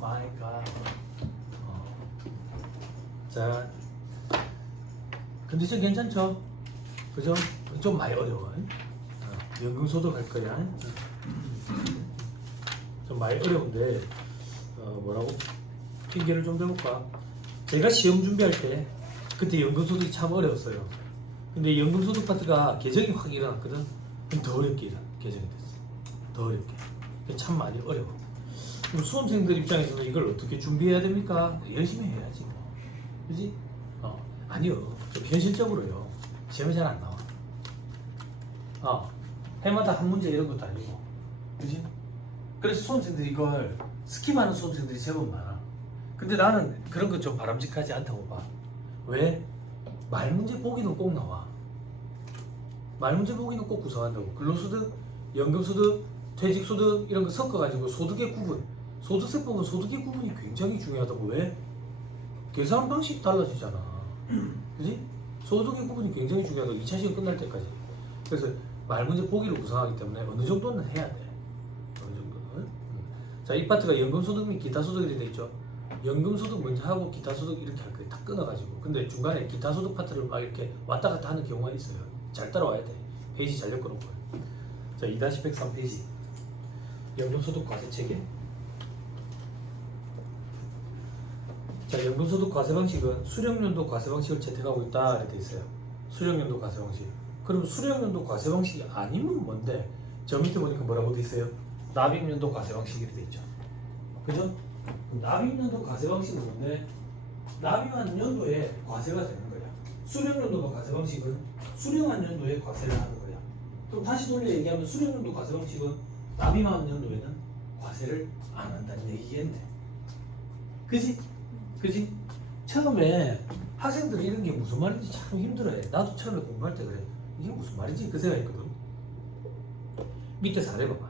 마이 갓. 자, 컨디션 괜찮죠? 그죠? 좀 많이 어려워. 연금소득 할 거야. 좀 많이 어려운데 뭐라고 핑계를 좀 대볼까? 제가 시험 준비할 때 그때 연금소득이 참 어려웠어요. 근데 연금소득 파트가 개정이 확 일어났거든. 그럼 더 어렵게 개정이 됐어. 더 어렵게. 참 많이 어려워. 그럼 수험생들 입장에서는 이걸 어떻게 준비해야 됩니까? 열심히 해야지. 그지? 아니요. 좀 현실적으로요. 시험이 잘 안 나와. 해마다 한 문제 이런 것도 아니고. 그지? 그래서 수험생들이 이걸 스킵하는 수험생들이 제법 많아. 근데 나는 그런 거 좀 바람직하지 않다고 봐. 왜? 말문제 보기는 꼭 나와. 말문제 보기는 꼭 구성한다고. 근로소득, 연금소득, 퇴직소득 이런 거 섞어가지고 소득의 구분, 소득세법은 소득의 구분이 굉장히 중요하다고. 왜? 계산 방식이 달라지잖아. 그지? 소득의 구분이 굉장히 중요하다고. 2차 시험 끝날 때까지. 그래서 말문제 보기를 구성하기 때문에 어느 정도는 해야 돼. 어느 정도는. 자, 이 파트가 연금소득 및 기타소득 이렇게 돼 있죠. 연금소득 먼저 하고 기타소득 이렇게 할 거예요. 다 끊어가지고. 근데 중간에 기타소득 파트를 막 이렇게 왔다 갔다 하는 경우가 있어요. 잘 따라와야 돼. 페이지 잘 엮어놓은 거예요. 자, 2-103페이지. 연금소득 과세체계. 자, 연금소득 과세방식은 수령연도 과세방식을 채택하고 있다 이렇게 돼 있어요. 수령연도 과세방식. 그럼 수령연도 과세방식이 아니면 뭔데? 저 밑에 보니까 뭐라고 돼 있어요? 납입연도 과세방식 이렇게 돼 있죠. 그죠? 납입연도 과세방식은 뭔데? 납입한 연도에 과세가 되는 거야. 수령연도 과세방식은 수령한 연도에 과세를 하는 거야. 그럼 다시 돌려 얘기하면 수령연도 과세방식은 납입한 연도에는 과세를 안 한다는 얘기겠네. 그지? 그지? 처음에 학생들이 이런 게 무슨 말인지 참 힘들어해. 나도 처음에 공부할 때 그래. 이게 무슨 말인지 그 생각했거든. 밑에 사례 봐봐.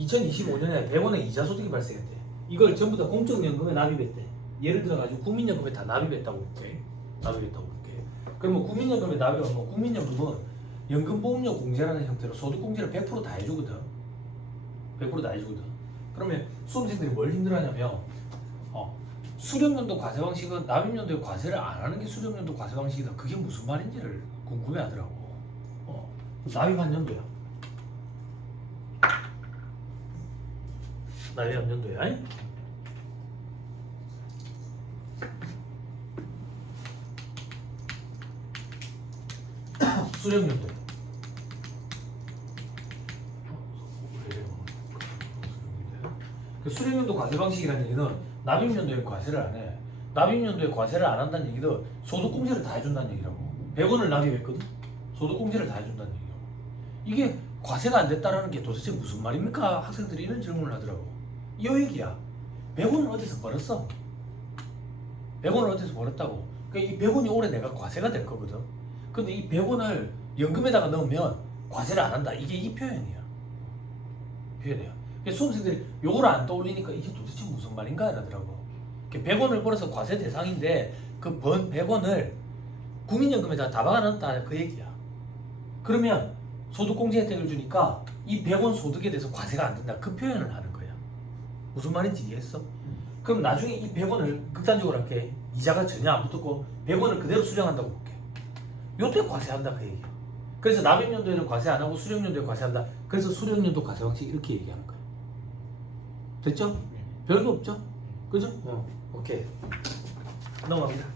2025년에 100원의 이자 소득이 발생했대. 이걸 전부 다 공적연금에 납입했대. 예를 들어가지고 국민연금에 다 납입했다고 볼게. 납입했다고 볼게. 그러면 국민연금에 납입하면 국민연금은 연금보험료 공제라는 형태로 소득공제를 100% 다 해주거든. 100% 다 해주거든. 그러면 수험생들이 뭘 힘들어하냐면 수령연도 과세방식은 납입연도에 과세를 안 하는 게 수령연도 과세방식이다. 그게 무슨 말인지를 궁금해하더라고. 납입한 연도야. 납입한 연도야. 수령연도. 그 수령연도 과세방식이라는 얘기는 납입연도에 과세를 안 해. 납입연도에 과세를 안 한다는 얘기도 소득공제를 다 해준다는 얘기라고. 100원을 납입했거든? 소득공제를 다 해준다는 얘기라고. 이게 과세가 안 됐다라는 게 도대체 무슨 말입니까? 학생들이 이런 질문을 하더라고. 이 얘기야. 100원을 어디서 벌었어? 100원을 어디서 벌었다고. 그러니까 이 100원이 올해 내가 과세가 될 거거든. 근데 이 100원을 연금에다가 넣으면 과세를 안 한다. 이게 이 표현이야. 수험생들이 요걸 안 떠올리니까 이게 도대체 무슨 말인가 이러더라고. 100원을 벌어서 과세 대상인데 그 번 100원을 국민연금에다 다 박아놨다 그 얘기야. 그러면 소득공제 혜택을 주니까 이 100원 소득에 대해서 과세가 안 된다 그 표현을 하는 거야. 무슨 말인지 이해했어? 그럼 나중에 이 100원을 극단적으로 할게. 이자가 전혀 안 붙었고 100원을 그대로 수령한다고 볼게. 요때 과세한다 그 얘기야. 그래서 납입연도에는 과세 안 하고 수령연도에 과세한다. 그래서 수령연도 과세 방식 이렇게 얘기하는 거야. 됐죠? 별거 없죠? 그죠? 오케이. 넘어갑니다.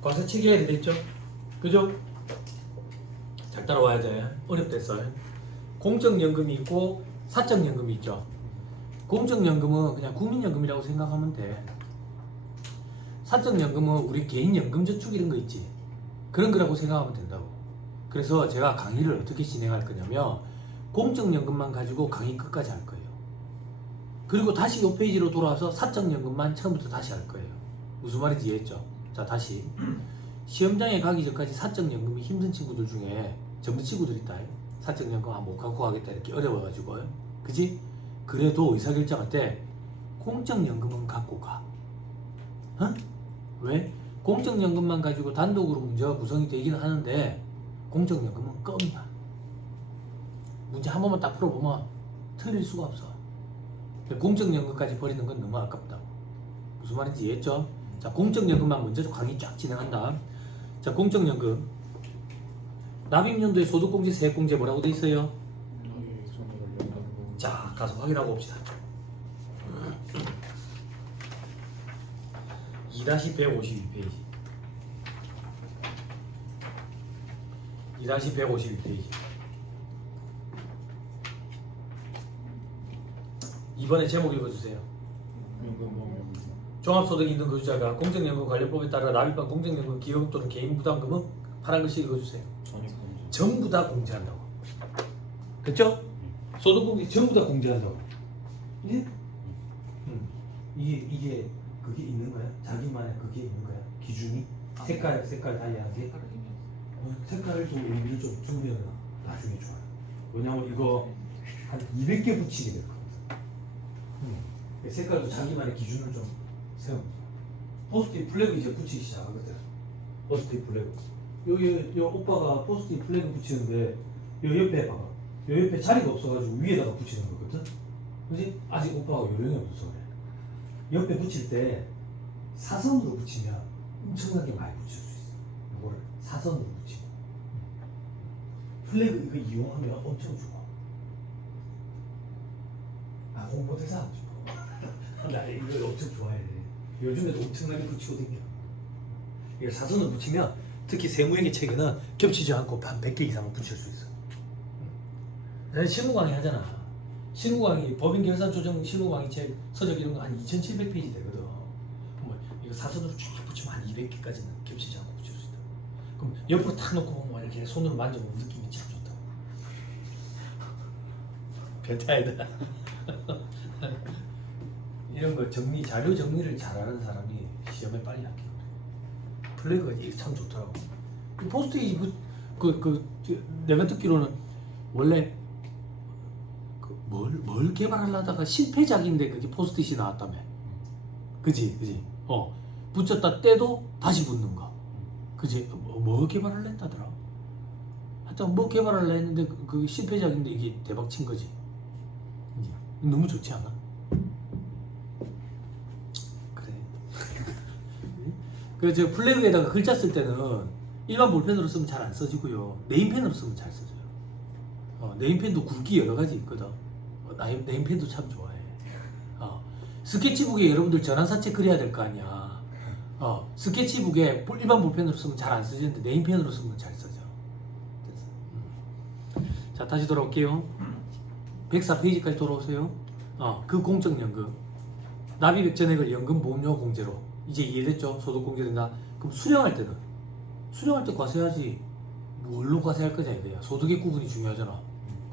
과세체계 이렇게 됐죠? 그죠? 잘 따라와야 돼. 어렵댔어. 공적연금이 있고 사적연금이 있죠. 공적연금은 그냥 국민연금이라고 생각하면 돼. 사적연금은 우리 개인연금저축 이런 거 있지. 그런 거라고 생각하면 된다고. 그래서 제가 강의를 어떻게 진행할 거냐면 공적연금만 가지고 강의 끝까지 할 거예요. 그리고 다시 이 페이지로 돌아와서 사적연금만 처음부터 다시 할 거예요. 무슨 말인지 이해했죠? 자, 다시 시험장에 가기 전까지 사적연금이 힘든 친구들 중에 전부 친구들 있다. 사적연금 못 갖고 가겠다 이렇게 어려워가지고 그지? 그래도 의사결정할 때 공적연금은 갖고 가. 왜? 공적연금만 가지고 단독으로 문제가 구성이 되긴 하는데 공적연금은 껌이야. 문제 한 번만 딱 풀어보면 틀릴 수가 없어. 공적연금까지 버리는 건 너무 아깝다. 무슨 말인지 이해했죠? 자, 공적연금만 먼저 강의 쫙 진행한다. 자, 공적연금 납입연도에 소득공제, 세액공제 뭐라고 돼 있어요? 자, 가서 확인하고 옵시다. 2-152페이지 2-152페이지 이번에 제목 읽어주세요. 종합소득이 있는 거주자가 공적연금 관련법에 따라 납입한 공적연금 기여금 또는 개인 부담금은 파란 글씨 읽어주세요. 전부 다 공제한다고. 됐죠? 소득공제 전부 다 공제한다고. 이제 이게 그게 있는 거야? 자기만의 그게 있는 거야? 기준이? 색깔 달리하는 게? 색깔을 좀 의미를 좀 주면 나중에 좋아요. 왜냐면 이거 한 200개 붙이게 될 거거든. 색깔도 자기만의 기준을 좀 세웁니다. 포스트잇 플래그 이제 붙이기 시작하거든. 포스트잇 플래그. 여기 오빠가 포스트잇 플래그 붙이는데 요 옆에 봐봐. 요 옆에 자리가 없어가지고 위에다가 붙이는 거거든. 그지? 아직 오빠가 요령이 없어서 그래. 옆에 붙일 때 사선으로 붙이면 엄청나게 많이 붙일 수 있어. 이거를 사선으로 붙이고 플래그 이거 이용하면 엄청 좋아. 아, 홍보대사 하고 싶어. 나 이거 엄청 좋아해. 요즘에도 엄청나게 붙이고 댕겨. 이거 사선으로 붙이면 특히 세무회계 책에는 겹치지 않고 한 100개 이상은 붙일 수 있어. 실무 강의 하잖아. 실무 강의, 법인 결산 조정 실무 강의 책 서적 이런 거 한 2,700페이지 되거든. 뭐 이거 사선으로 쫙 붙이면 한 200개까지는 겹치지 않고 붙일 수 있다. 그럼 옆으로 탁 놓고 보면 이렇게 손으로 만져보면 느낌이 참 좋다. 변태이다. 이런 거 정리, 자료 정리를 잘하는 사람이 시험에 빨리 합격해. 플래그가 이게 참 좋더라고. 포스트잇 내가 듣기로는 원래 뭘 개발하려다가 실패작인데 그게 포스트잇이 나왔다며. 그지? 붙였다 떼도 다시 붙는 거. 그지? 뭐 개발을 했다더라. 하여튼 뭐 개발을 했는데 그 실패작인데 이게 대박 친 거지. 너무 좋지 않아? 그래. 그래서 플래그에다가 글자 쓸 때는 일반 볼펜으로 쓰면 잘 안 써지고요. 네임펜으로 쓰면 잘 써져요. 네임펜도 굵기 여러 가지 있거든. 네임펜도 참 좋아해. 스케치북에 여러분들 전환사채 그려야 될 거 아니야. 스케치북에 일반 볼펜으로 쓰면 잘 안 써지는데 네임펜으로 쓰면 잘 써져. 자, 다시 돌아올게요. 104페이지까지 돌아오세요. 그 공적연금 납입액 전액을 연금보험료 공제로 이제 이해됐죠? 소득공제된다. 그럼 수령할 때는 수령할 때 과세하지 뭘로 과세할 거냐 이거야. 소득의 구분이 중요하잖아.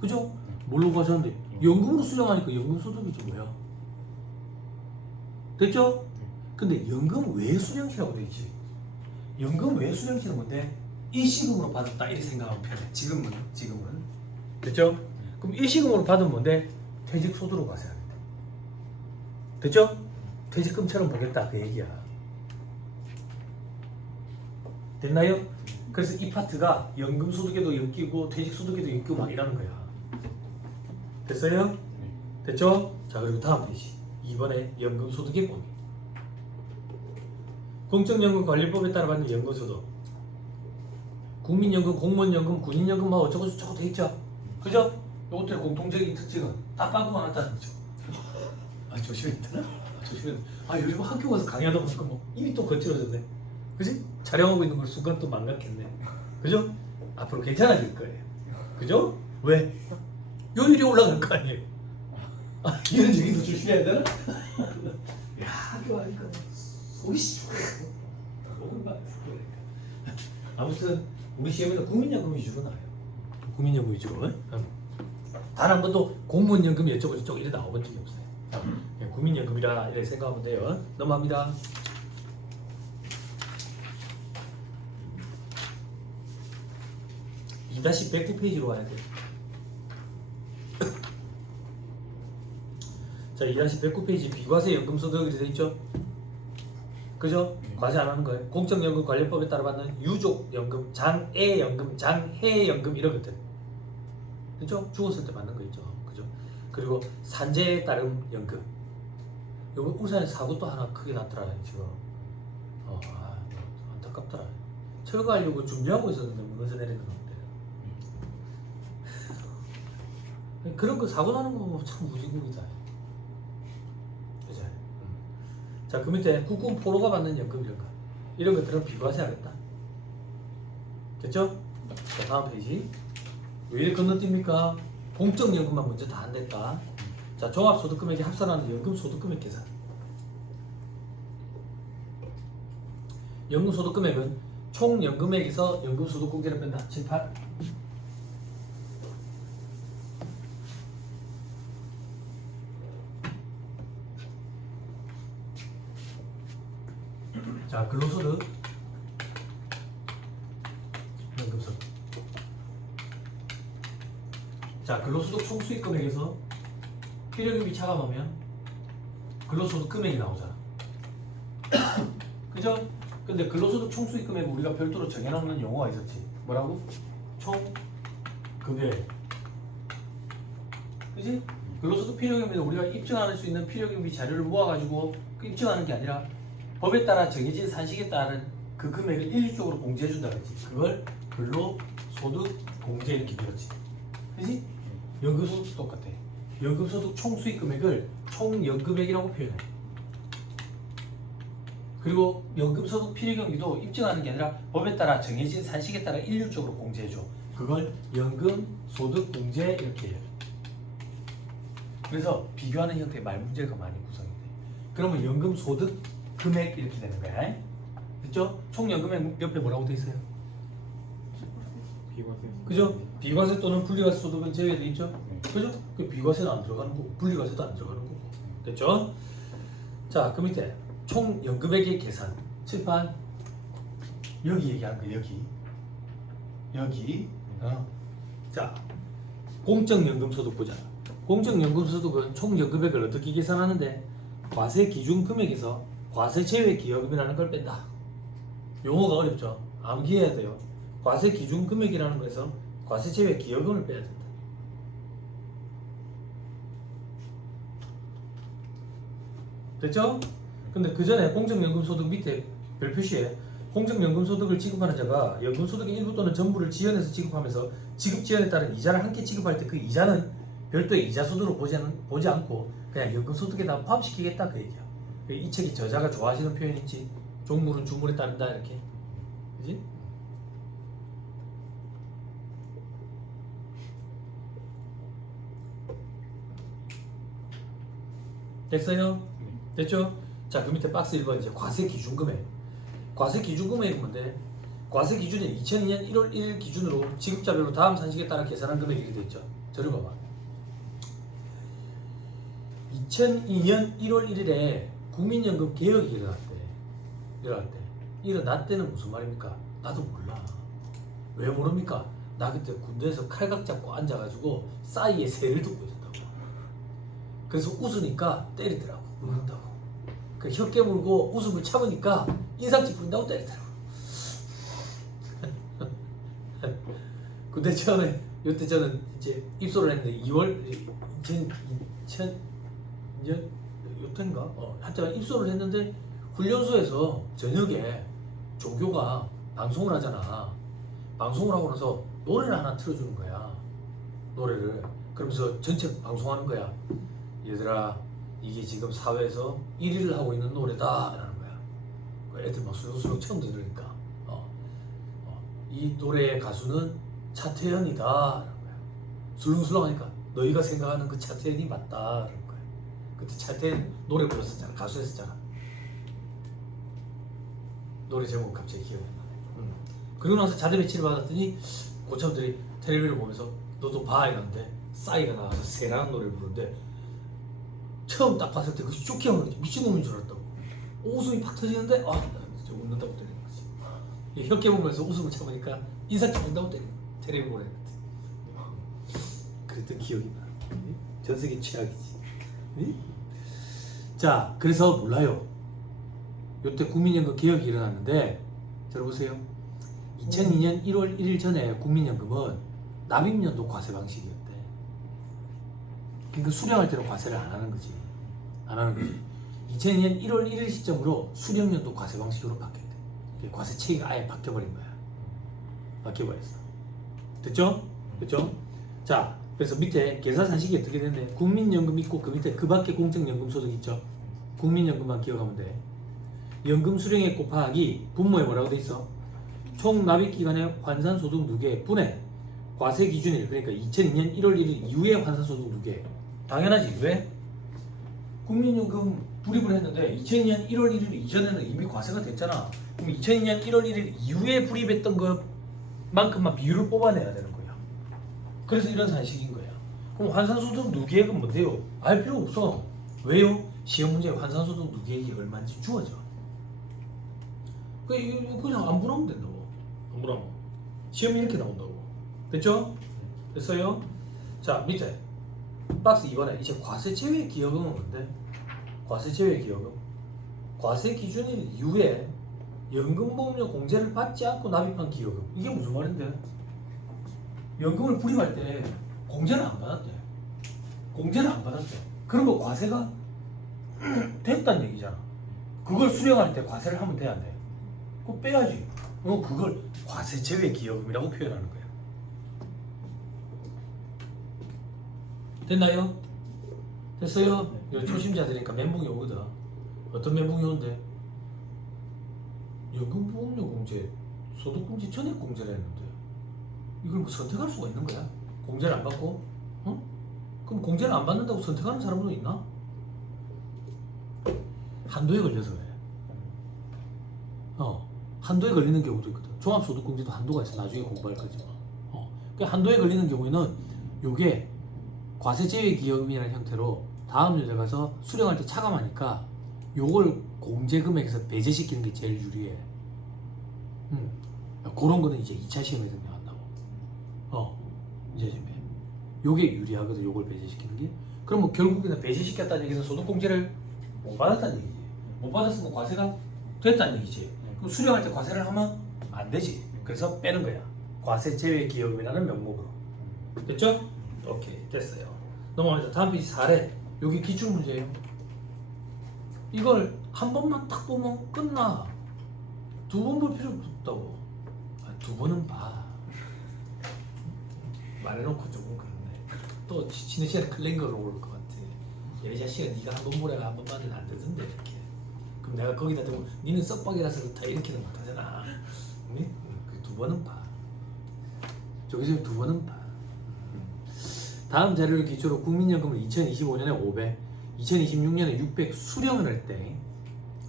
그죠? 뭘로 과세하는데 연금으로 수령하니까 연금소득이죠. 뭐야? 됐죠? 근데 연금 외 수령시라고 돼 있지. 연금 외 수령시는 뭔데? 일시금으로 받았다 이렇게 생각하면 편해. 지금은 됐죠? 그럼 일시금으로 받으면 뭔데? 퇴직소득으로 과세하겠다. 됐죠? 퇴직금처럼 보겠다 그 얘기야. 됐나요? 그래서 이 파트가 연금소득에도 엮이고 퇴직소득에도 엮이고 막 이라는 거야. 됐어요? 됐죠? 자, 그리고 다음 페이지 2번에 연금소득의 범위. 공적연금관리법에 따라 받는 연금소득, 국민연금, 공무원연금, 군인연금 뭐 어쩌고 저쩌고 돼 있죠? 그죠? 이것들의 공통적인 특징은 다 빠꾸가 났다는 거죠. 조심했더라? 조심했더라. 요즘 학교 가서 강의하다 보니까 뭐 입이 또 거칠어졌네. 그지? 촬영하고 있는 걸 순간 또 망각했네. 그죠? 앞으로 괜찮아질 거예요. 그죠? 왜? 요율이 올라갈 거 아니에요. 이런 얘기도 조심해야 되나? 야, 학교 가니까 속이 시원해. 아무튼 우리 시험에는 국민연금 위주로 나와요. 국민연금 위주로. 단 한 번도 공무원연금 여쩌고 저쩌고 이래 나와본 적이 없어요. 국민연금이라 이렇게 생각하면 돼요. 넘어갑니다. 다시 109페이지로 와야 돼. 자, 2-109페이지 비과세 연금소득이 되어 있죠? 그죠? 과세 안 하는 거예요. 공적연금 관련법에 따라 받는 유족연금, 장애연금, 장해연금 이런 것들. 그죠? 죽었을 때 받는 거 있죠. 그죠? 그리고 산재에 따른 연금. 요거 울산에 사고 또 하나 크게 났더라 지금. 안타깝더라. 철거하려고 준비하고 있었는데 무너져 내리는 건데. 그런 거 사고 나는 거 참 무지국이다. 그죠? 자, 그 밑에 국군 포로가 받는 연금 이런 것들은 비과세하겠다. 됐죠? 자, 다음 페이지. 왜 이렇게 건너뜁니까? 공적연금만 먼저 다 안 냈다. 자, 종합소득금액에 합산하는 연금소득금액 계산. 연금소득금액은 총 연금액에서 연금소득공제를 뺀다. 7, 8. 자, 근로소득, 연금소득. 자, 근로소득 총수익 금액에서 필요금이 차감하면 근로소득 금액이 나오잖아. 그죠? 근데 근로소득 총수익 금액 우리가 별도로 정해놓는 용어가 있었지. 뭐라고? 총급여액. 그지? 근로소득 필요금액은 우리가 입증할 수 있는 필요금비 자료를 모아가지고 그 입증하는 게 아니라 법에 따라 정해진 산식에 따른 그 금액을 일률적으로 공제해준다 그랬지. 그걸 근로소득 공제 이렇게 들었지. 그지? 연금소득도 똑같아. 연금소득 총수익 금액을 총연금액이라고 표현해. 그리고 연금소득 필요경비도 입증하는 게 아니라 법에 따라 정해진 산식에 따라 일률적으로 공제해줘. 그걸 연금소득 공제 이렇게 해요. 그래서 비교하는 형태의 말 문제가 많이 구성이 돼. 그러면 연금소득 금액 이렇게 되는 거야. 됐죠? 총연금액 옆에 뭐라고 돼 있어요? 비과세. 그죠? 비과세 또는 분리과세 소득은 제외돼 있죠? 그죠? 그 비과세는 안 들어가는 거고 분리과세도 안 들어가는 거고. 됐죠? 자, 그 밑에 총 연금액의 계산. 칠판. 여기 얘기하는 거 여기. 자, 공적연금소득 보자. 공적연금소득은 총 연금액을 어떻게 계산하는데 과세 기준 금액에서 과세 제외 기여금이라는 걸 뺀다. 용어가 어렵죠? 암기해야 돼요. 과세 기준 금액이라는 거에서 과세 제외 기여금을 빼야 된다. 됐죠? 근데 그 전에 공적연금소득 밑에 별표시에 공적연금소득을 지급하는 자가 연금소득의 일부 또는 전부를 지연해서 지급하면서 지급 지연에 따른 이자를 함께 지급할 때 그 이자는 별도의 이자소득으로 보지 않고 그냥 연금소득에다 포함시키겠다 그 얘기야. 이 책이 저자가 좋아하시는 표현 있지? 종물은 주물에 따른다 이렇게. 그지? 됐어요? 됐죠? 자, 그 밑에 박스 1번 이제 과세 기준금액. 과세 기준금액은 뭔데? 과세 기준이 2002년 1월 1일 기준으로 지급자별로 다음 산식에 따라 계산한 금액이 이렇게 돼 있죠. 저를 봐봐. 2002년 1월 1일에 국민연금 개혁이 일어날 때. 일어날 때는 무슨 말입니까? 나도 몰라. 왜 모릅니까? 나 그때 군대에서 칼각 잡고 앉아가지고 싸이에 새를 듣고 있었다고. 그래서 웃으니까 때리더라고. 웃는다고. 그 혀 깨물고 웃음을 참으니까 인상집 부린다고 때리더라고. 근데 처음에 이때 저는 이제 입소를 했는데 2월 2000년 요때인가? 하여튼 입소를 했는데 훈련소에서 저녁에 조교가 방송을 하잖아. 방송을 하고 나서 노래를 하나 틀어주는 거야. 노래를. 그러면서 전체 방송하는 거야. 얘들아, 이게 지금 사회에서 1위를 하고 있는 노래다 라는 거야. 애들 막 술렁술렁 처음 들으니까 이 노래의 가수는 차태현이다 라는 거야. 술렁술렁 하니까 너희가 생각하는 그 차태현이 맞다 라는 거야. 그때 차태현 노래 불렀었잖아. 가수 했었잖아. 노래 제목 갑자기 기억이 안 나네. 그리고 나서 자대 배치를 받았더니 고참들이 텔레비를 보면서 너도 봐 이러는데 싸이가 나와서 새라는 노래를 부르는데 처음 딱 봤을 때 그 쇼킹한 미친놈인 줄 알았다고. 웃음이 팍 터지는데 나 진짜 웃는다고 때리는 거지. 혀 깨물면서 웃음을 참으니까 인상 찍는다고 때리는 거야. 텔레비 보냈는데. 그랬던 기억이 나. 전 세계 최악이지. 자, 그래서 몰라요. 요때 국민연금 개혁이 일어났는데 들어보세요. 2002년 1월 1일 전에 국민연금은 납입연도 과세 방식이었대. 그러니까 수령할 때는 과세를 안 하는 거지. 안 하는 거지. 2002년 1월 1일 시점으로 수령연도 과세 방식으로 바뀌었대. 과세 체계가 아예 바뀌어버린 거야. 바뀌어버렸어. 됐죠? 그렇죠? 자, 그래서 밑에 계산상식이 어떻게 됐네? 국민연금 있고 그 밑에 그 밖에 공적연금 소득 있죠? 국민연금만 기억하면 돼. 연금 수령액 곱하기 분모에 뭐라고 돼 있어? 총 납입기간의 환산소득 누계 분의 과세 기준일, 그러니까 2002년 1월 1일 이후에 환산소득 누계. 당연하지. 왜? 국민연금 불입을 했는데 2002년 1월 1일 이전에는 이미 과세가 됐잖아. 그럼 2002년 1월 1일 이후에 불입했던 것만큼만 비율을 뽑아내야 되는 거야. 그래서 이런 산식인 거야. 그럼 환산소득 누계액은 뭔데요? 알 필요 없어. 왜요? 시험 문제에 환산소득 누계액이 얼마인지 주어져. 그냥 안 불하면 된다고. 안 불하면 시험이 이렇게 나온다고. 됐죠? 됐어요? 자, 밑에 박스 2번에 이제 과세 제외 기여금은 뭔데? 과세 제외 기여금, 과세 기준일 이후에 연금보험료 공제를 받지 않고 납입한 기여금. 이게 무슨 말인데? 연금을 불입할 때 공제를 안 받았대. 공제를 안 받았대. 그런 거 과세가 됐다는 얘기잖아. 그걸 수령할 때 과세를 하면 돼, 안 돼? 그거 빼야지. 그걸 과세 제외 기여금이라고 표현하는 거야. 됐나요? 됐어요? 이거 초심자들이니까 멘붕이 오거든. 어떤 멘붕이 오는데? 연금보험료 공제, 소득공제 전액 공제를 했는데 이걸 뭐 선택할 수가 있는 거야? 공제를 안 받고? 어? 그럼 공제를 안 받는다고 선택하는 사람도 있나? 한도에 걸려서 그래. 한도에 걸리는 경우도 있거든. 종합소득공제도 한도가 있어. 나중에 공부할 거지만. 그 한도에 걸리는 경우에는 요게 과세 제외 기여금이라는 형태로 다음 연도에 가서 수령할 때 차감하니까 요걸 공제 금액에서 배제시키는 게 제일 유리해. 그런 거는 이제 2차 시험에서 나온다고. 이제 시험에. 요게 유리하거든. 요걸 배제시키는 게. 그럼 뭐 결국에는 배제시켰다는 얘기는 소득공제를 못 받았다는 얘기지. 못 받았으면 과세가 됐다는 얘기지. 그럼 수령할 때 과세를 하면 안 되지. 그래서 빼는 거야. 과세 제외 기여금이라는 명목으로. 됐죠? 오케이, 됐어요. 넘어가자. 다음 페이지 4례. 여기 기출문제예요. 이걸 한 번만 딱 보면 끝나. 두 번 볼 필요 없다고. 두 번은 봐. 말해놓고 조금 그렇네. 또 지는 시간에 클랭거로 올 것 같아. 야, 이 자식아, 네가 한 번 보래가 한 번 봤는데 안 되던데 이렇게. 그럼 내가 거기다 대고 니는 썩박이라서 그렇다 이렇게는 못하잖아. 두 번은 봐. 저기서 두 번은 봐. 다음 자료를 기초로 국민연금을 2025년에 500, 2026년에 600 수령을 할 때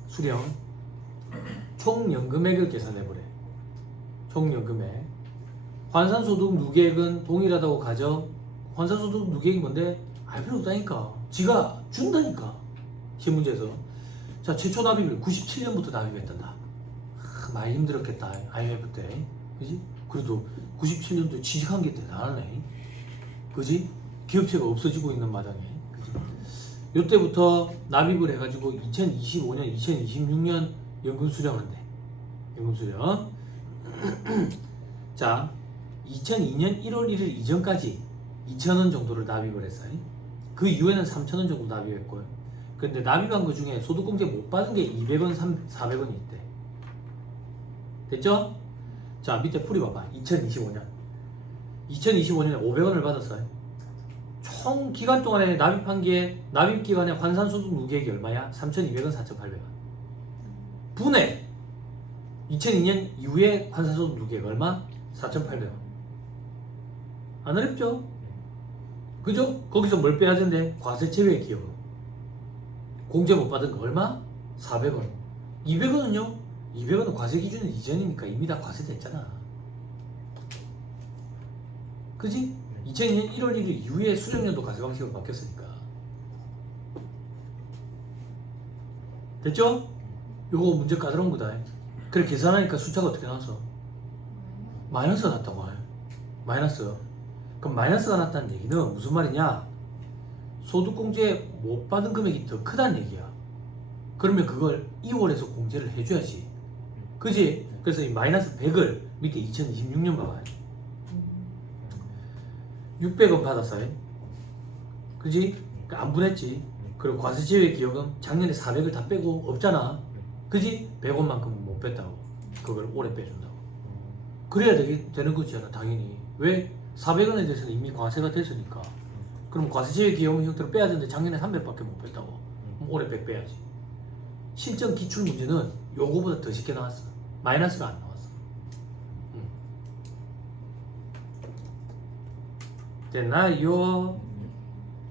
수령 총 연금액을 계산해보래. 총 연금액. 환산소득 누계액은 동일하다고 가정. 환산소득 누계액이 뭔데? 알 필요 없다니까. 지가 준다니까. 시험 문제에서. 자, 최초 납입을 97년부터 납입했단다. 많이 힘들었겠다. IMF 때. 그지? 그래도 97년도 취직한 게 대단하네. 그지? 기업체가 없어지고 있는 마당에. 그지? 요때부터 납입을 해가지고 2025년, 2026년 연금 수령한대. 연금 수령. 자, 2002년 1월 1일 이전까지 2,000원 정도를 납입을 했어요. 그 이후에는 3,000원 정도 납입했고요. 근데 납입한 것 중에 소득공제 못 받은 게 200원, 400원이 있대. 됐죠? 자, 밑에 풀이 봐봐. 2025년. 2025년에 500원을 받았어요. 총 기간 동안에 납입한 게 납입기간에 환산소득 누계액이 얼마야? 3,200원, 4,800원. 분해 2002년 이후에 환산소득 누계액 얼마? 4,800원. 안 어렵죠? 그죠? 거기서 뭘 빼야 되는데? 과세 제외 기여금. 공제 못 받은 거 얼마? 400원. 200원은요? 200원은 과세 기준 이전이니까 이미 다 과세됐잖아. 그지? 2002년 1월 1일 이후에 수령연도 과세 방식으로 바뀌었으니까. 됐죠? 요거 문제 까다로운 거다. 그래 계산하니까 숫자가 어떻게 나왔어? 마이너스가 났다고. 마이너스. 그럼 마이너스가 났다는 얘기는 무슨 말이냐? 소득공제 못 받은 금액이 더 크다는 얘기야. 그러면 그걸 2월에서 공제를 해줘야지. 그지? 그래서 이 마이너스 100을 밑에 2026년 봐봐. 600원 받았어요. 그지? 안 분했지. 그리고 과세제외 기여금 작년에 400을 다 빼고 없잖아. 그지? 100원만큼은 못 뺐다고. 그걸 올해 빼준다고. 그래야 되는 거잖아, 당연히. 왜? 400원에 대해서는 이미 과세가 됐으니까. 그럼 과세제외 기여금 형태로 빼야 되는데 작년에 300밖에 못 뺐다고. 그럼 올해 100 빼야지. 실전 기출 문제는 요거보다 더 쉽게 나왔어. 마이너스가 안 나왔어. 됐나요?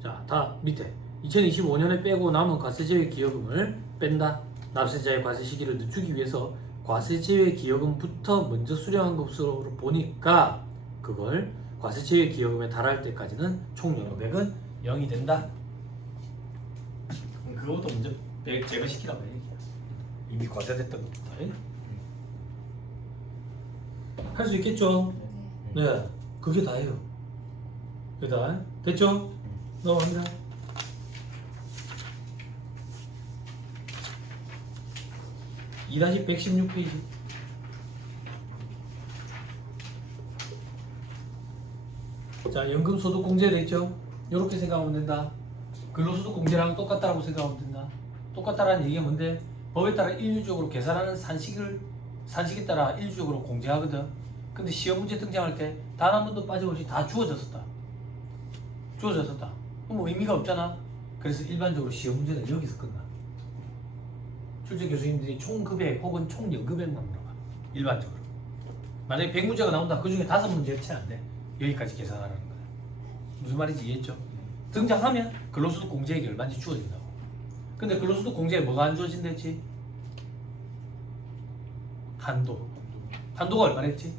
자, 다 밑에 2025년에 빼고 남은 과세제외 기여금을 뺀다. 납세자의 과세 시기를 늦추기 위해서 과세제외 기여금부터 먼저 수령한 것으로 보니까 그걸 과세제외 기여금에 달할 때까지는 총 연금액은 0이 된다. 그것도 먼저 제거시키라고 해. 이미 과세됐던 것부터. 할 수 있겠죠? 네, 그게 다예요. 일단 됐죠? 넘어갑니다. (2-116페이지) 자, 연금소득공제 되겠죠? 이렇게 생각하면 된다. 근로소득공제랑 똑같다라고 생각하면 된다. 똑같다라는 얘기가 뭔데? 법에 따라 일률적으로 계산하는 산식에 따라 일률적으로 공제하거든. 근데 시험 문제 등장할 때 단 한 번도 빠짐없이 다 주어졌었다. 그럼 뭐 의미가 없잖아. 그래서 일반적으로 시험 문제는 여기서 끝나. 출제 교수님들이 총 급여액 혹은 총 연금액만 물어봐. 일반적으로. 만약에 100문제가 나온다. 그 중에 5문제 채 안 돼. 여기까지 계산하라는 거야. 무슨 말인지 이해했죠? 등장하면 근로소득 공제액이 얼마인지 주어진다고. 근데 근로소득 공제에 뭐가 안 주어진댔지? 한도가 얼마랬지?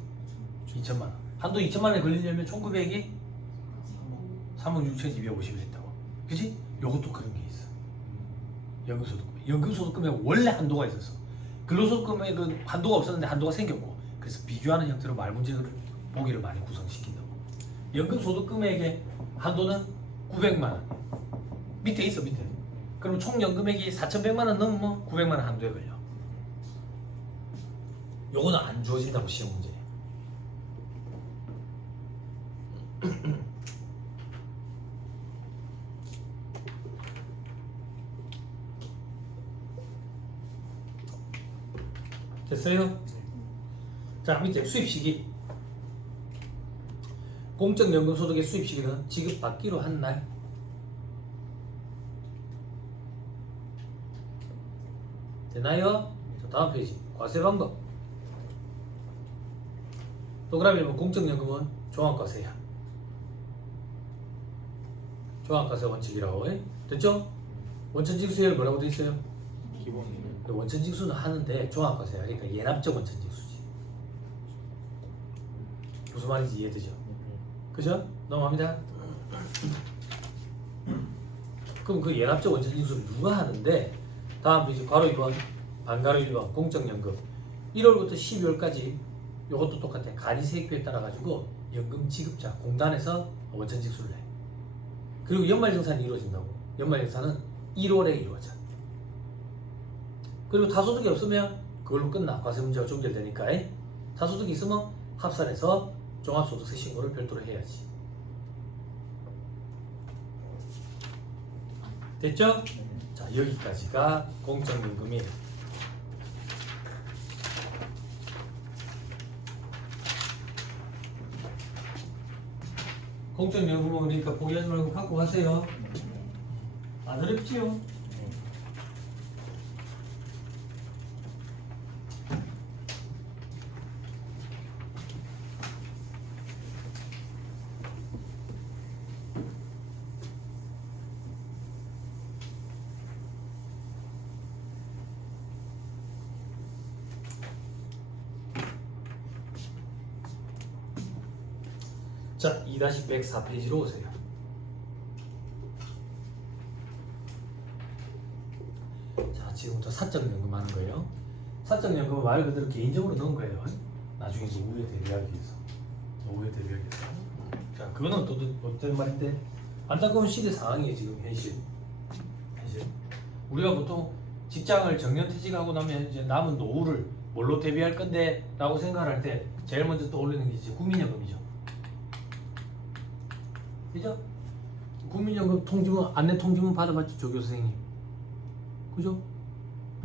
2천만원. 한도 2천만원에 걸리려면 총 급여액이 36,250을 했다고. 그치? 요것도 그런 게 있어. 연금소득금액 원래 한도가 있었어. 근로소득금액은 한도가 없었는데 한도가 생겼고, 그래서 비교하는 형태로 말문제를 보기를 많이 구성시킨다고. 연금소득금액의 한도는 900만원. 밑에 있어, 밑에. 그럼 총 연금액이 4,100만원 넘으면 900만원 한도에 걸려. 요거는 안 주어진다고, 시험 문제에. 됐어요? 자, 밑에 수입시기. 공적연금소득의 수입시기는 지급받기로 한 날. 되나요? 자, 다음 페이지. 과세 방법. 동그라미 1번 공적연금은 종합과세야. 종합과세 원칙이라고. 됐죠? 원천징수율 뭐라고 돼 있어요? 원천징수는 하는데 종합과세야. 그러니까 예납적 원천징수지. 무슨 말인지 이해되죠? 그죠? 넘어갑니다. 그럼 그 예납적 원천징수를 누가 하는데? 다음 페이지 괄호 2번 반괄호 1번 공적연금 1월부터 12월까지 요것도 똑같아. 간이세액표에 따라 가지고 연금 지급자 공단에서 원천징수를 해. 그리고 연말정산이 이루어진다고. 연말정산은 1월에 이루어져. 그리고 다소득이 없으면 그걸로 끝나. 과세 문제가 종결되니까. 다소득이 있으면 합산해서 종합소득세 신고를 별도로 해야지. 됐죠? 자, 여기까지가 공적연금이에요. 공적연금은 그러니까 포기하지 말고 갖고 가세요. 안 어렵지요? 자, 2-104페이지로 오세요. 자, 지금부터 사적연금 하는 거예요. 사적연금은 말 그대로 개인적으로 넣은 거예요. 나중에 노후에 대비하기 위해서. 자, 그거는 또 어떤 말인데? 안타까운 시대 상황이에요, 지금 현실. 우리가 보통 직장을 정년퇴직하고 나면 이제 남은 노후를 뭘로 대비할 건데? 라고 생각할 때 제일 먼저 떠올리는 게 이제 국민연금이죠. 그죠? 국민연금 통지문 안내 통지문 받아봤죠 조교 선생님. 그죠?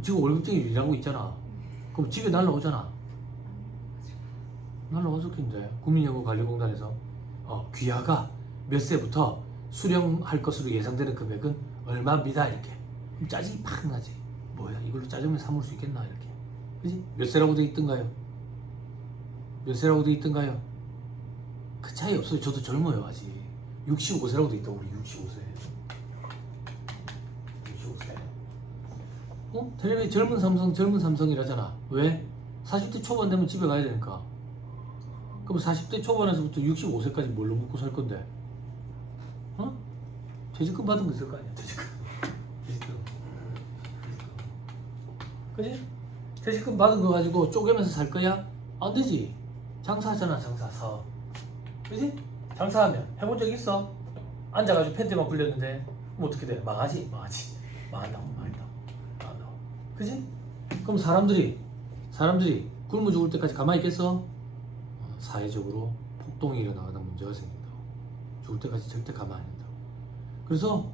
지금 월급쟁이 일하고 있잖아. 그럼 집에 날라오잖아. 날라와서 근데 국민연금관리공단에서 귀하가 몇 세부터 수령할 것으로 예상되는 금액은 얼마입니다 이렇게. 그럼 짜증이 팍 나지. 뭐야 이걸로 짜장면 사먹을 수 있겠나 이렇게. 그지? 몇 세라고 돼 있던가요? 몇 세라고 돼 있던가요? 그 차이 없어요. 저도 젊어요 아직. 65세라고 돼 있다. 우리 65세. 65세. 텔레비 젊은 삼성이라잖아. 왜? 40대 초반 되면 집에 가야 되니까. 그럼 40대 초반에서부터 65세까지 뭘로 먹고 살 건데? 퇴직금 받은 거 있을 거 아니야? 퇴직금. 그지? 퇴직금 받은 거 가지고 쪼개면서 살 거야? 안 되지. 장사하잖아, 장사, 사업. 그지? 장사하면 해본 적 있어? 앉아가지고 팬티만 굴렸는데 뭐 어떻게 돼? 망한다고. 그지? 그럼 사람들이 굶어 죽을 때까지 가만히 있겠어? 사회적으로 폭동이 일어나거나 문제가 생긴다고. 죽을 때까지 절대 가만히 안 한다고. 그래서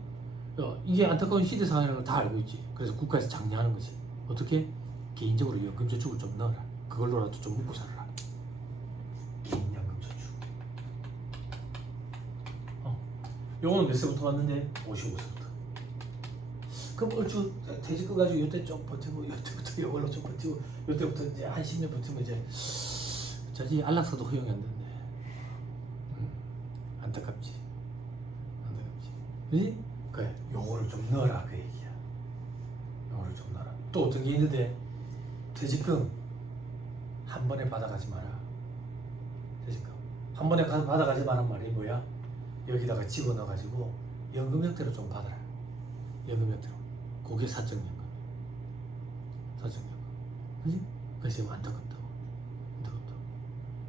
이게 안타까운 시대 상황이라는 걸 다 알고 있지. 그래서 국가에서 장려하는 거지. 어떻게? 개인적으로 연금저축을 좀 넣어라. 그걸로라도 좀 먹고 살아라. 개인연금저축. 요거는 몇 세부터 왔는데? 55세부터. 그럼 얼추 퇴직금 가지고 요때 좀 버티고 요때부터 요걸로 좀 버티고 요때부터 이제 한 10년 버티면 이제 저지 안락사도 허용이 안 된대. 안타깝지. 그지? 그래 요거를 좀 넣어라 그 얘기야. 요거를 좀 넣어라. 또 어떤 게 있는데 퇴직금 한 번에 받아가지 마라. 퇴직금 한 번에 받아가지 마란 말이 뭐야? 여기다가 집어넣어가지고 연금 형태로 좀 받아라. 연금 형태로. 그게 사적연금. 그지? 그래서 안타깝다고.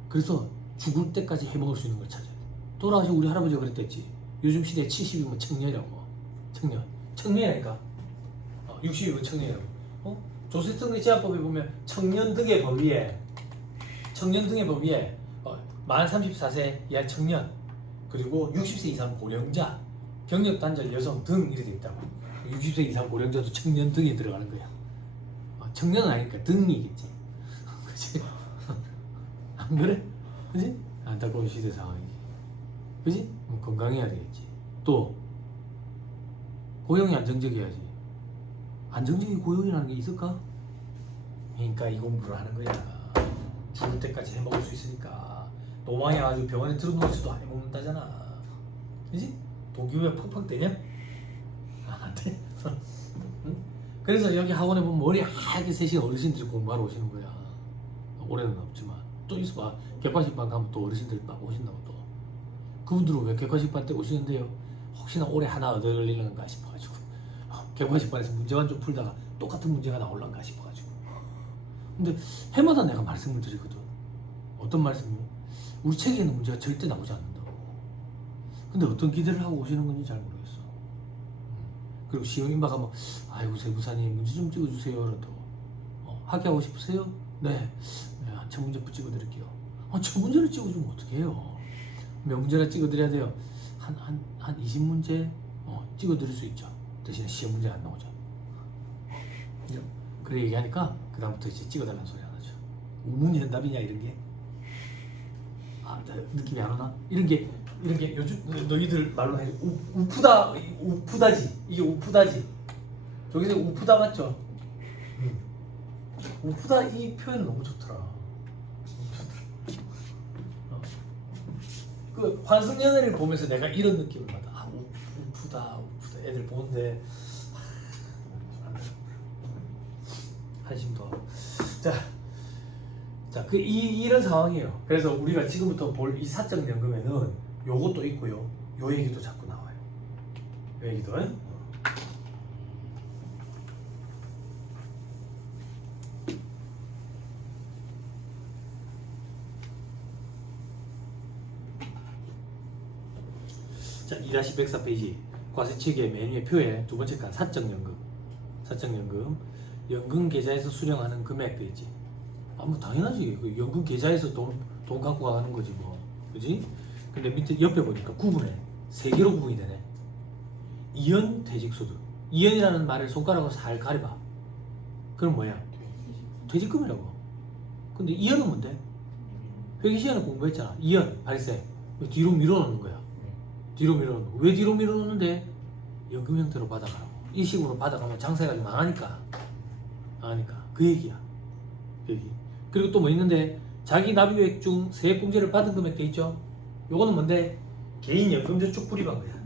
그래서 죽을 때까지 해먹을 수 있는 걸 찾아야 돼. 돌아가시고 우리 할아버지가 그랬댔지. 요즘 시대에 70이면 청년이라고. 청년이라니까. 60이면 청년이라고. 조세특례 제한법에 보면 청년 등의 법위에 만 34세 이하 청년 그리고 60세 이상 고령자 경력 단절 여성 등 이렇게 돼 있다고. 60세 이상 고령자도 청년 등에 들어가는 거야. 청년은 아니니까 등이겠지. 그치? 안 그래? 그치? 안타까운 시대 상황이지. 그치? 건강해야 되겠지. 또 고용이 안정적이어야지. 안정적인 고용이라는 게 있을까? 그러니까 이 공부를 하는 거야. 죽을 때까지 해먹을 수 있으니까. 노망해가지고 병원에 들어누워서도 안 해먹는다잖아. 그치? 동기부여 팍팍 되냐? 안 돼. 응? 그래서 여기 학원에 보면 머리 하얗게 세신 어르신들이 공부하러 오시는 거야. 올해는 없지만 또 있어봐. 객관식반 가면 또 어르신들 막 오신다고 또. 그분들은 왜 객관식반 때 오시는데요? 혹시나 올해 하나 얻어 걸리는가 싶어가지고 객관식반에서 문제만 좀 풀다가 똑같은 문제가 나올란가 싶어가지고. 근데 해마다 내가 말씀을 드리거든. 어떤 말씀이요? 우리 책에 있는 문제가 절대 나오지 않는다고. 근데 어떤 기대를 하고 오시는 건지 잘 모르겠어. 그리고 시험 임박 하면 아이고 세부사님 문제 좀 찍어주세요 그런다고. 학교하고 싶으세요? 네. 첫 문제 찍어드릴게요. 첫 문제를 찍어주면 어떻게 해요? 몇 문제나 찍어드려야 돼요? 한 20문제 찍어드릴 수 있죠. 대신에 시험 문제 안 나오죠. 그래 얘기하니까 그 다음부터 이제 찍어달라는 소리 안 하죠. 우문현답이냐 이런 게. 느낌이 안 오나? 이런 게 요즘 너희들 말로 해 우프다지. 이게 우프다지. 저기서 우프다 맞죠? 우프다 이 표현 너무 좋더라. 그 환승연애를 보면서 내가 이런 느낌을 받아. 우프다 애들 보는데 한심도 하고. 자, 이런 상황이에요. 그래서 우리가 지금부터 볼 이 사적연금에는 요것도 있고요. 요 얘기도 자꾸 나와요. 요 얘기도. 자, 2-104페이지 과세체계 맨 위에 표에 두 번째 칸 사적연금. 연금 계좌에서 수령하는 금액 되지. 뭐 당연하지. 그 연금 계좌에서 돈 갖고 가는 거지 뭐. 그지? 근데 밑에 옆에 보니까 구분해. 세 개로 구분이 되네. 이연 퇴직소득. 이연이라는 말을 손가락으로 살 가려봐. 그럼 뭐야? 퇴직금이라고. 근데 이연은 뭔데? 회계 시간에 공부했잖아. 이연 발생. 뒤로 밀어놓는 거야. 뒤로 밀어놓는 거. 왜 뒤로 밀어놓는데? 연금 형태로 받아가라고. 이 식으로 받아가면 장사해가지고 망하니까. 그 얘기야. 그 얘기. 그리고 또 뭐 있는데, 자기 납입액 중 세액공제를 받은 금액 돼 있죠? 요거는 뭔데? 개인연금저축 불입한 거야.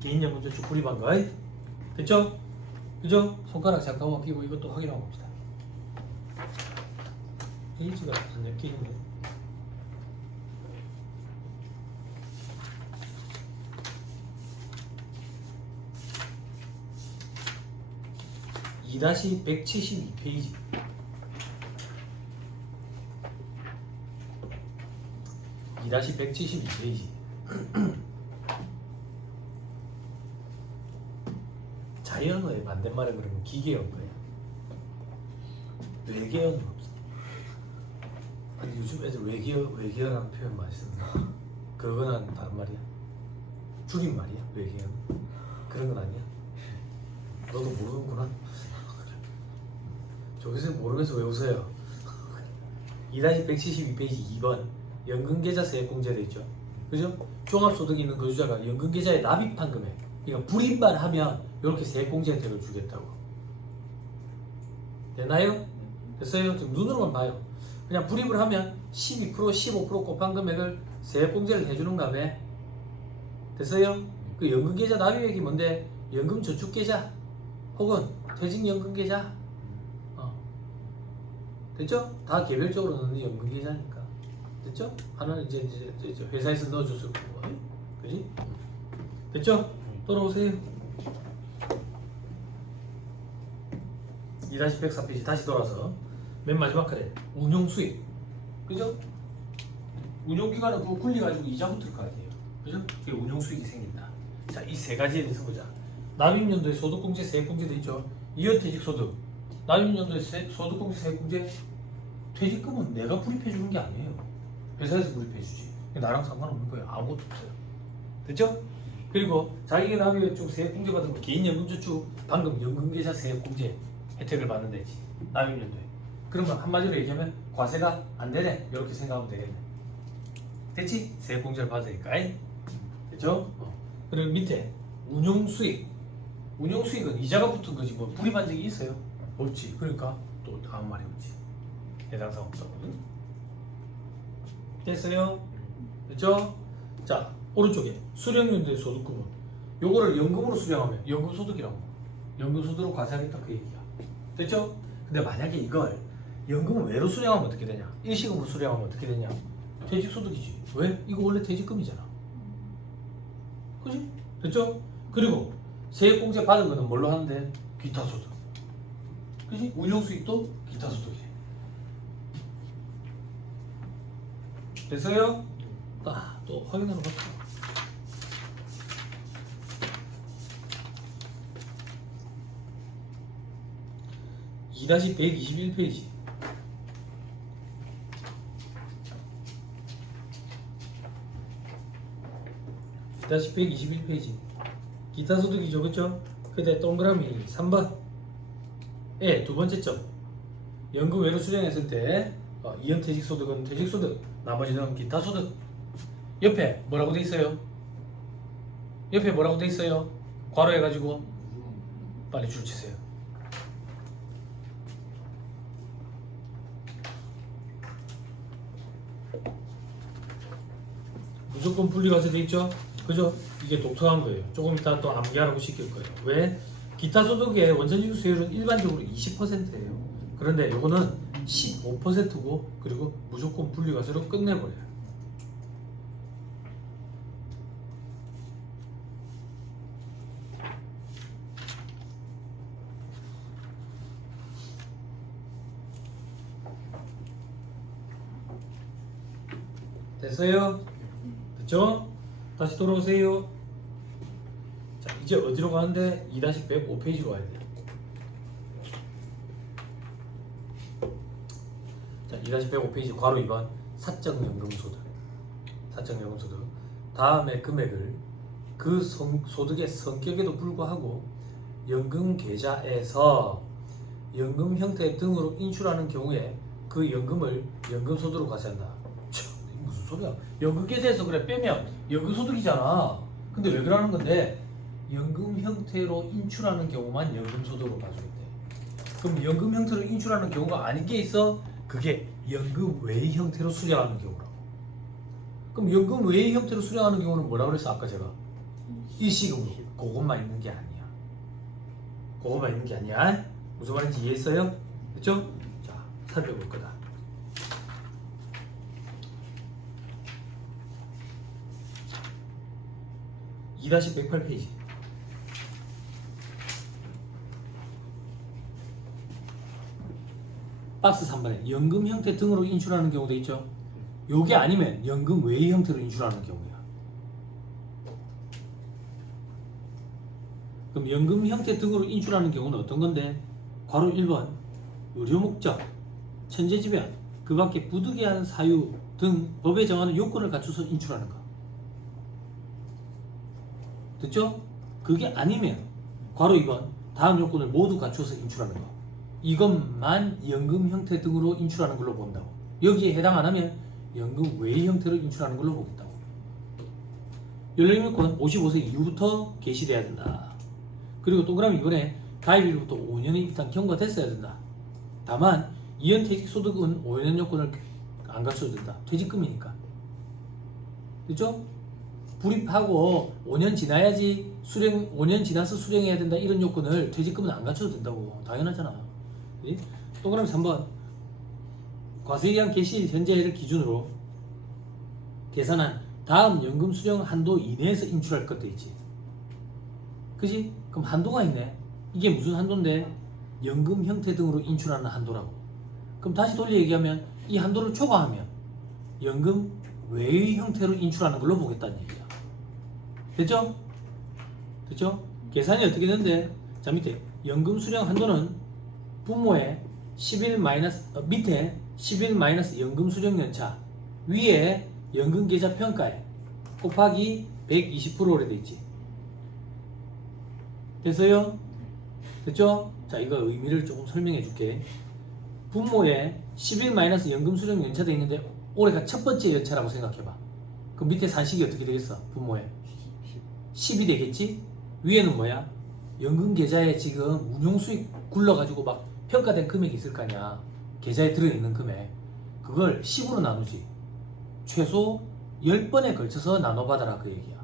개인연금저축 불입한 거. 됐죠? 그죠? 손가락 잠깐만 끼고 이것도 확인하고 봅시다. 페이지가 안 엮이는데. (2-172페이지) (2-172페이지) 자연어의 반대말은 그러면 기계어거야. 외계어는 없어. 아니 요즘 애들 외계어라는 표현 많이 쓴다. 그거는 다른 말이야? 줄임말이야? 외계어는? 그런 건 아니야? 너도 모르는구나. 저기서 모르면서 왜 웃어요? 2-172페이지 2번 연금계좌 세액공제 돼 있죠. 그죠? 종합소득이 있는 거주자가 연금계좌에 납입한 금액, 그러니까 불입만 하면 이렇게 세액공제 혜택을 주겠다고. 되나요? 됐어요? 지금 눈으로만 봐요. 그냥 불입을 하면 12%, 15% 곱한 금액을 세액공제를 해주는가 봐. 됐어요? 그 연금계좌 납입액이 뭔데? 연금저축계좌 혹은 퇴직연금계좌. 됐죠? 다 개별적으로 넣는 연금계좌니까. 됐죠? 하나는 이제 회사에서 넣어줬을 거고. 그지? 됐죠? 돌아오세요. 2-104페이지 다시 돌아서 맨 마지막 카레 운용수익. 그죠? 운용기간은 그거 굴려가지고 이자 붙을 거 아니에요. 그죠? 그게 운용수익이 생긴다. 자, 이 세 가지에 대해서 보자. 납입연도에 소득공제, 세액공제 돼 있죠. 이연퇴직소득. 납입연도에 소득공제, 세액공제. 퇴직금은 내가 불입해주는 게 아니에요. 회사에서 불입해주지. 나랑 상관없는 거예요. 아무것도 없어요. 됐죠? 그리고 자기가 납입액 중 세액공제 받은 거 개인연금저축 방금 연금계좌 세액공제 혜택을 받는 데지. 납입연도에. 그러면 한마디로 얘기하면 과세가 안 되네. 이렇게 생각하면 되겠네. 됐지? 세액공제를 받으니까. 됐죠? 그리고 밑에 운용수익. 운용수익은 이자가 붙은 거지 뭐 불입한 적이 있어요? 없지. 그러니까 또 다음 말이 없지. 해당사항 없다고. 됐어요? 됐죠? 자, 오른쪽에 수령연도의 소득구분. 요거를 연금으로 수령하면 연금소득이라고. 연금소득으로 과세하겠다 그 얘기야. 됐죠? 근데 만약에 이걸 연금을 외로 수령하면 어떻게 되냐? 일시금으로 수령하면 어떻게 되냐? 퇴직소득이지. 왜? 이거 원래 퇴직금이잖아. 그지? 됐죠? 그리고 세액공제 받은 거는 뭘로 하는데? 기타소득. 그지? 운용수익도 기타소득이지. 됐어요? 또 확인하러 갑시다. (2-121페이지) (121페이지) 기타소득이죠. 그쵸? 그때 동그라미 3번 두 번째 점 연금 외로 수령했을 때 이연퇴직소득은 퇴직소득, 나머지는 기타소득. 옆에 뭐라고 돼 있어요? 옆에 뭐라고 돼 있어요? 괄호 해가지고 빨리 줄 치세요. 무조건 분리과세 돼 있죠? 그죠? 이게 독특한 거예요. 조금 이따 또 암기하라고 시킬 거예요. 왜? 기타 소득의 원천징수 세율은 일반적으로 20%예요. 그런데 요거는 15%고 그리고 무조건 분리과세로 끝내버려요. 됐어요? 됐죠? 다시 돌아오세요. 자, 이제 어디로 가는데? 2-105페이지로 와야 돼요. 자, 2-105페이지 괄호 2번 사적연금소득. 사적연금소득. 다음에 금액을 그 소득의 성격에도 불구하고 연금 계좌에서 연금 형태 등으로 인출하는 경우에 그 연금을 연금소득으로 과세한다. 참, 이게 무슨 소리야? 연금 계좌에서 그래 빼면 연금소득이잖아. 근데 왜 그러는 건데? 연금 형태로 인출하는 경우만 연금소득으로 봐주겠대. 그럼 연금 형태로 인출하는 경우가 아닌 게 있어? 그게 연금 외의 형태로 수령하는 경우라고. 그럼 연금 외의 형태로 수령하는 경우는 뭐라고 그랬어? 아까 제가 일시금으로. 그것만 있는 게 아니야. 그것만 있는 게 아니야. 무슨 말인지 이해했어요? 됐죠? 자, 살펴볼 거다. (2-108페이지) 박스 3번에 연금 형태 등으로 인출하는 경우도 있죠. 요게 아니면 연금 외의 형태로 인출하는 경우야. 그럼 연금 형태 등으로 인출하는 경우는 어떤 건데? 괄호 1번 의료 목적, 천재지변, 그 밖에 부득이한 사유 등 법에 정하는 요건을 갖춰서 인출하는 거. 됐죠? 그게 아니면 괄호 2번 다음 요건을 모두 갖춰서 인출하는 거. 이것만 연금 형태 등으로 인출하는 걸로 본다고. 여기에 해당 안 하면 연금 외의 형태로 인출하는 걸로 보겠다고. 연령요건 55세 이후부터 개시돼야 된다. 그리고 동그라미 이번에 가입일부터 5년 이상 경과됐어야 된다. 다만 이연 퇴직소득은 5년 요건을 안 갖춰도 된다. 퇴직금이니까. 됐죠? 불입하고 5년 지나야지 5년 지나서 수령해야 된다. 이런 요건을 퇴직금은 안 갖춰도 된다고. 당연하잖아. 그치? 동그라미 3번 과세기한 개시일 현재를 기준으로 계산한 다음 연금 수령 한도 이내에서 인출할 것도 있지. 그지? 그럼 한도가 있네. 이게 무슨 한도인데? 연금 형태 등으로 인출하는 한도라고. 그럼 다시 돌려 얘기하면 이 한도를 초과하면 연금 외의 형태로 인출하는 걸로 보겠다는 얘기야. 됐죠? 됐죠? 계산이 어떻게 되는데? 자, 밑에 연금 수령 한도는 부모의 11 밑에 11 연금 수령 연차, 위에 연금 계좌 평가에 곱하기 120%로 돼 있지. 됐어요? 됐죠? 자, 이거 의미를 조금 설명해 줄게. 부모의 11 연금 수령 연차 돼 있는데 올해가 첫 번째 연차라고 생각해봐. 그럼 밑에 산식이 어떻게 되겠어? 부모의 10이 되겠지? 위에는 뭐야? 연금 계좌에 지금 운용 수익 굴러가지고 막 평가된 금액이 있을 거 아니야. 계좌에 들어있는 금액. 그걸 10으로 나누지. 최소 10번에 걸쳐서 나눠받아라 그 얘기야.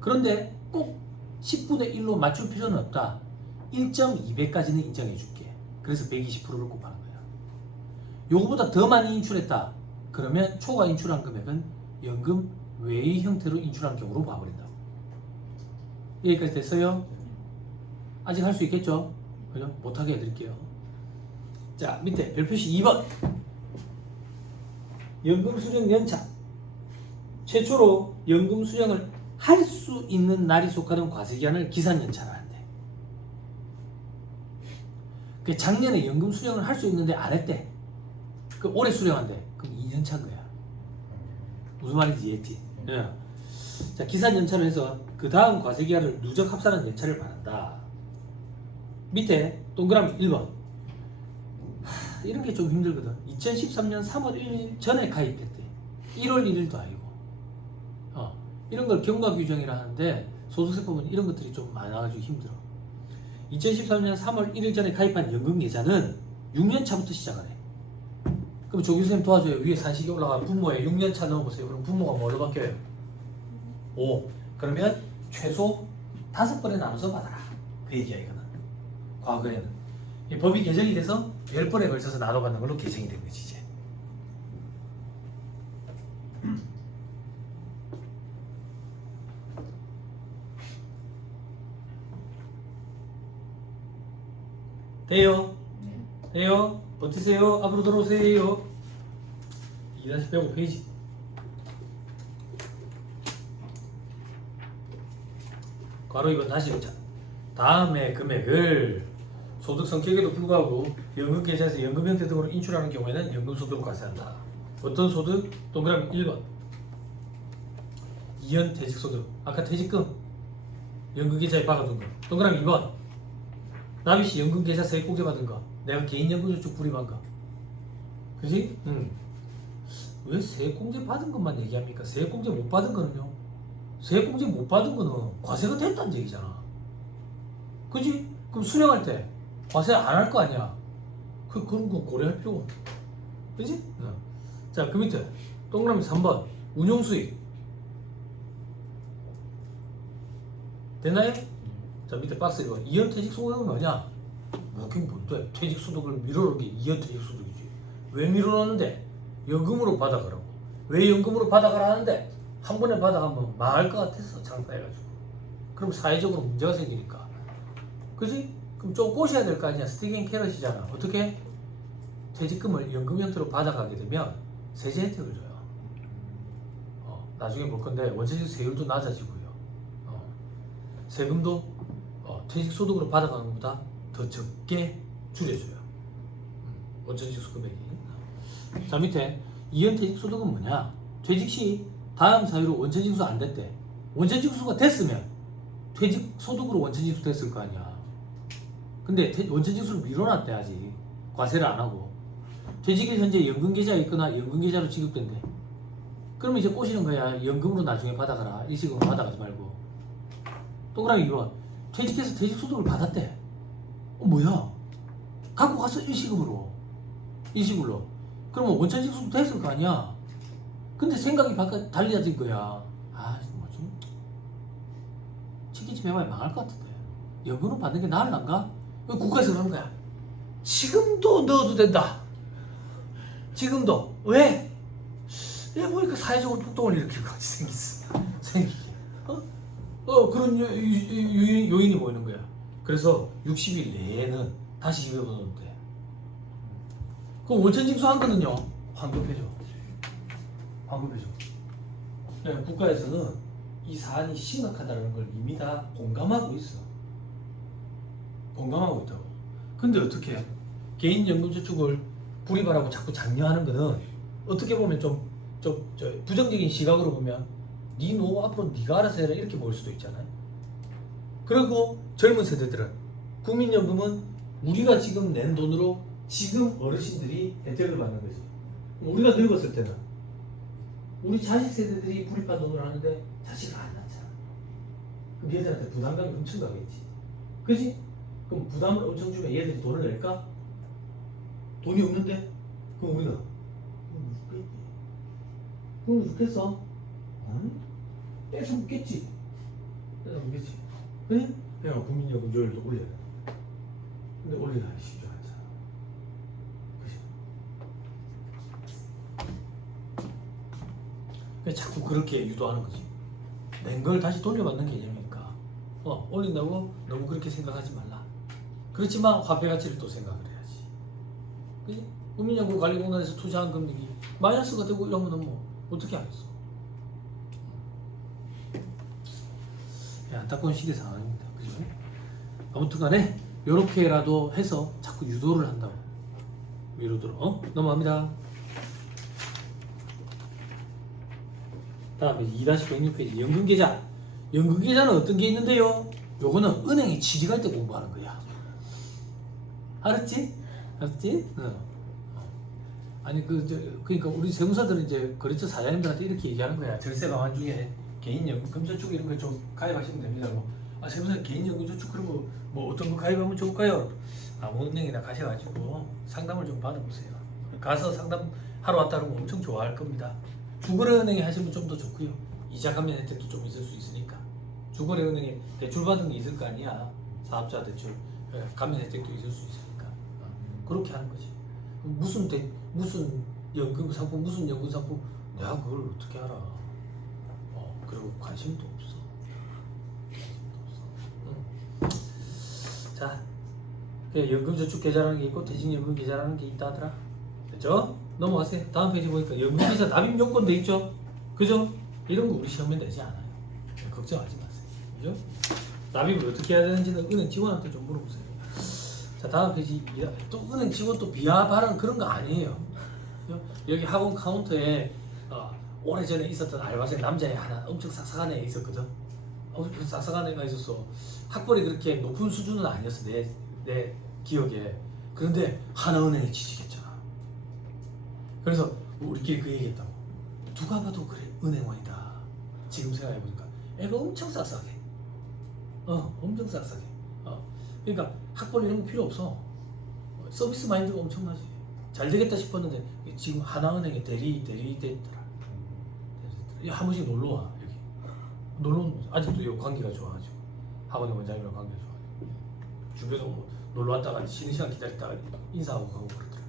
그런데 꼭 10분의 1로 맞출 필요는 없다. 1.2배까지는 인정해 줄게. 그래서 120%를 곱하는 거야. 요거보다 더 많이 인출했다. 그러면 초과 인출한 금액은 연금 외의 형태로 인출한 경우로 봐버린다고. 여기까지 됐어요? 아직 할 수 있겠죠? 그죠? 못하게 해드릴게요. 자, 밑에 별표시 2번 연금 수령 연차. 최초로 연금 수령을 할 수 있는 날이 속하는 과세기한을 기산연차라 한대. 그 작년에 연금 수령을 할 수 있는데 안 했대. 그 올해 수령한대. 그럼 2년 차인 거야. 무슨 말인지 이해했지? 네. 자, 기산연차로 해서 그 다음 과세기한을 누적 합산한 연차를 말한다. 밑에 동그라미 1번. 이런 게 좀 힘들거든. 2013년 3월 1일 전에 가입했대. 1월 1일도 아니고. 이런 걸 경과 규정이라 하는데 소득세법은 이런 것들이 좀 많아가지고 힘들어. 2013년 3월 1일 전에 가입한 연금 계좌는 6년 차부터 시작을 해. 그럼 조교수님 도와줘요. 위에 산식이 올라가 부모에 6년 차 넣어보세요. 그럼 부모가 뭘로 바뀌어요? 5. 그러면 최소 5번에 나눠서 받아라. 그 얘기야 이거는. 과거에는. 이 법이 개정이 돼서 10번에 걸쳐서 나눠받는 걸로 개정이 된 거지 이제. 돼요? 돼요? 버티세요? 앞으로 들어오세요. 2-105페이지. 괄호 2번 다시 보자. 다음의 금액을 소득 성격에도 불구하고 연금 계좌에서 연금 형태 등으로 인출하는 경우에는 연금 소득을 과세한다. 어떤 소득? 동그라미 1번. 이연 퇴직소득. 아까 퇴직금 연금계좌에 박아둔 거. 동그라미 2번. 납입시 연금계좌 세액공제 받은 거. 내가 개인연금저축 불입한 거. 그지? 왜 세액공제 받은 것만 얘기합니까? 세액공제 못 받은 거는요. 세액공제 못 받은 거는 과세가 됐다는 얘기잖아. 그지? 그럼 수령할 때 과세 안 할 거 아니야. 그런 거 고려할 필요가 없어. 그지? 자, 그 밑에 동그라미 3번 운용수익 되나요? 자, 밑에 박스 1번 이연퇴직소득은 뭐냐? 뭐긴 뭔데? 퇴직소득을 밀어넣은 게 이연퇴직소득이지. 왜 밀어넣는데? 연금으로 받아가라고. 왜 연금으로 받아가라 하는데 한 번에 받아가면 망할 것 같아서 장사해가지고. 그럼 사회적으로 문제가 생기니까. 그지? 그럼 좀 꼬셔야 될 거 아니야. 스틱 앤 캐럿이잖아. 어떻게? 퇴직금을 연금 형태로 받아가게 되면 세제 혜택을 줘요. 나중에 볼 건데 원천적 세율도 낮아지고요. 세금도 퇴직소득으로 받아가는 것보다 더 적게 줄여줘요. 원천적 금액이. 자, 밑에 이연퇴직소득은 뭐냐? 퇴직 시 다음 사유로 원천징수 안 됐대. 원천징수가 됐으면 퇴직소득으로 원천징수 됐을 거 아니야. 근데 원천징수를 밀어놨대 아직. 과세를 안 하고. 퇴직일 현재 연금계좌에 있거나 연금계좌로 지급된대. 그러면 이제 꼬시는 거야. 연금으로 나중에 받아가라. 일시금으로 받아가지 말고. 동그라미 2번. 퇴직해서 퇴직소득을 받았대. 뭐야? 갖고 가서 일시금으로. 일시불로. 그러면 원천징수도 됐을 거 아니야. 근데 생각이 달라진 거야. 뭐지? 책임집 해봐야 망할 것 같은데. 연금으로 받는 게 나을란가? 국가에서 그러는 거야. 지금도 넣어도 된다. 지금도. 왜? 얘 보니까 사회적으로 폭동을 일으킬 것 같이 생기게. 그런 요인이 보이는 거야. 그래서 60일 내에는 다시 집어넣는데. 그럼 원천징수 한 거는요, 환급해줘. 환급해줘. 네, 국가에서는 이 사안이 심각하다는 걸 이미 다 공감하고 있어. 공감하고 있다고. 근데 어떻게 해? 개인연금저축을 불입하라고 자꾸 장려하는 거는 어떻게 보면 좀 부정적인 시각으로 보면 네 노후 앞으로 네가 알아서 해라 이렇게 보일 수도 있잖아요. 그리고 젊은 세대들은 국민연금은 우리가 지금 낸 돈으로 지금 어르신들이 혜택을 받는 거지. 우리가 늙었을 때는 우리 자식 세대들이 불입한 돈을 하는데 자식을 안 낳잖아. 그럼 얘들한테 부담감이 엄청 가겠지. 그지? 그럼 부담을 엄청 주면 얘들이 돈을 낼까? 돈이 없는데? 그럼 우리는 그럼 죽겠어? 떼서 묻겠지. 떼서 묻겠지. 그래? 그냥 국민연금료율도 올려야 돼. 근데 올리기가 쉽지 않잖아. 그지? 자꾸 그렇게 유도하는 거지. 낸 걸 다시 돌려받는 개념이니까. 올린다고 너무 그렇게 생각하지 말라. 그렇지만 화폐 가치를 또 생각을 해야지. 그지? 국민연금관리공단에서 투자한 금액이 마이너스가 되고 이러면 뭐 어떻게 하겠어? 안타까운 시기 상황입니다. 그죠? 아무튼 간에 요렇게라도 해서 자꾸 유도를 한다고. 미루도록. 넘어갑니다. 다음에 2-106페이지 연금계좌. 연금계좌는 어떤 게 있는데요? 요거는 은행에 취직할 때 공부하는 거야. 알았지? 알았지? 아니 그러니까 우리 세무사들은 이제 거래처 사장님들한테 이렇게 얘기하는 거야. 절세 방안 중에 개인연금, 금저축 이런 거 좀 가입하시면 됩니다. 세무사님 개인연금 저축 그런 거 뭐 어떤 거 가입하면 좋을까요? 아무 은행이나 가셔가지고 상담을 좀 받아보세요. 가서 상담하러 왔다 그러면 엄청 좋아할 겁니다. 주거래은행에 하시면 좀 더 좋고요. 이자 감면 혜택도 좀 있을 수 있으니까. 주거래은행에 대출 받은 게 있을 거 아니야. 사업자 대출 감면 혜택도 있을 수 있으니까. 그렇게 하는 거지. 무슨 연금 상품, 무슨 연금 상품, 내가 그걸 어떻게 알아? 그리고 관심도 없어. 자, 연금저축 계좌라는 게 있고 퇴직연금 계좌라는 게 있다 하더라. 됐죠? 넘어가세요. 다음 페이지 보니까 연금계좌 납입 요건 돼 있죠? 그죠? 이런 거 우리 시험에 내지 않아요. 걱정하지 마세요. 그죠? 납입을 어떻게 해야 되는지는 은행 직원한테 좀 물어보세요. 자, 다음 페이지. 또 은행 직원 또 비하 발언 그런 거 아니에요. 여기 학원 카운터에 오래전에 있었던 알바생 남자애 하나 엄청 싹싹한 애 있었거든. 엄청 싹싹한 애가 있었어. 학벌이 그렇게 높은 수준은 아니었어 내 기억에. 그런데 하나은행에 취직했잖아. 그래서 우리끼리 그 얘기했다고. 누가 봐도 그래 은행원이다. 지금 생각해보니까 애가 엄청 싹싹해. 엄청 싹싹해. 그러니까 학벌 이런 거 필요 없어. 서비스 마인드가 엄청나지. 잘 되겠다 싶었는데 지금 하나은행에 대리 됐더라. 한 번씩 놀러 와 여기. 놀러 아직도 요 관계가 좋아가지고 학원의 원장님이랑 관계가 좋아가지고 주변에 뭐 놀러 왔다가 쉬는 시간 기다렸다가 인사하고 가고 그러더라.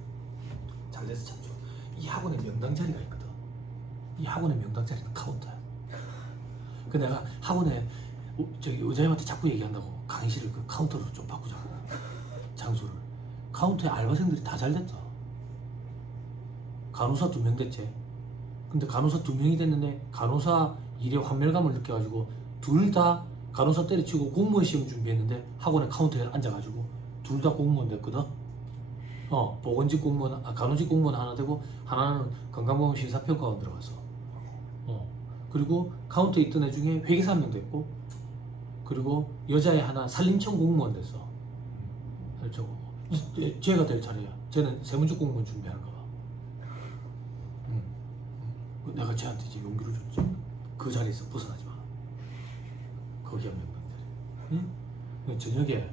잘 돼서 참 좋아. 이 학원에 명당 자리가 있거든. 이 학원의 명당 자리는 카운터야. 그 내가 학원에 저기 의장님한테 자꾸 얘기한다고 강의실을 그 카운터로 좀 바꾸자고 장소를. 카운터에 알바생들이 다 잘 됐다. 간호사 2명 됐지. 근데 간호사 2명이 됐는데 간호사 일에 환멸감을 느껴가지고 둘 다 간호사 때려치고 공무원 시험 준비했는데 학원에 카운터에 앉아가지고 둘 다 공무원 됐거든. 보건직 공무원, 간호직 공무원 하나 되고 하나는 건강보험 심사평가원 들어갔어. 그리고 카운터에 있던 애 중에 회계사 1명 됐고, 그리고 여자애 하나 산림청 공무원 됐어. 쟤가 될 차례야. 쟤는 세무직 공무원 준비하는 거 봐. 내가 쟤한테 이제 용기를 줬지. 그 자리에서 벗어나지 마. 거기 한 명 자리. 응? 저녁에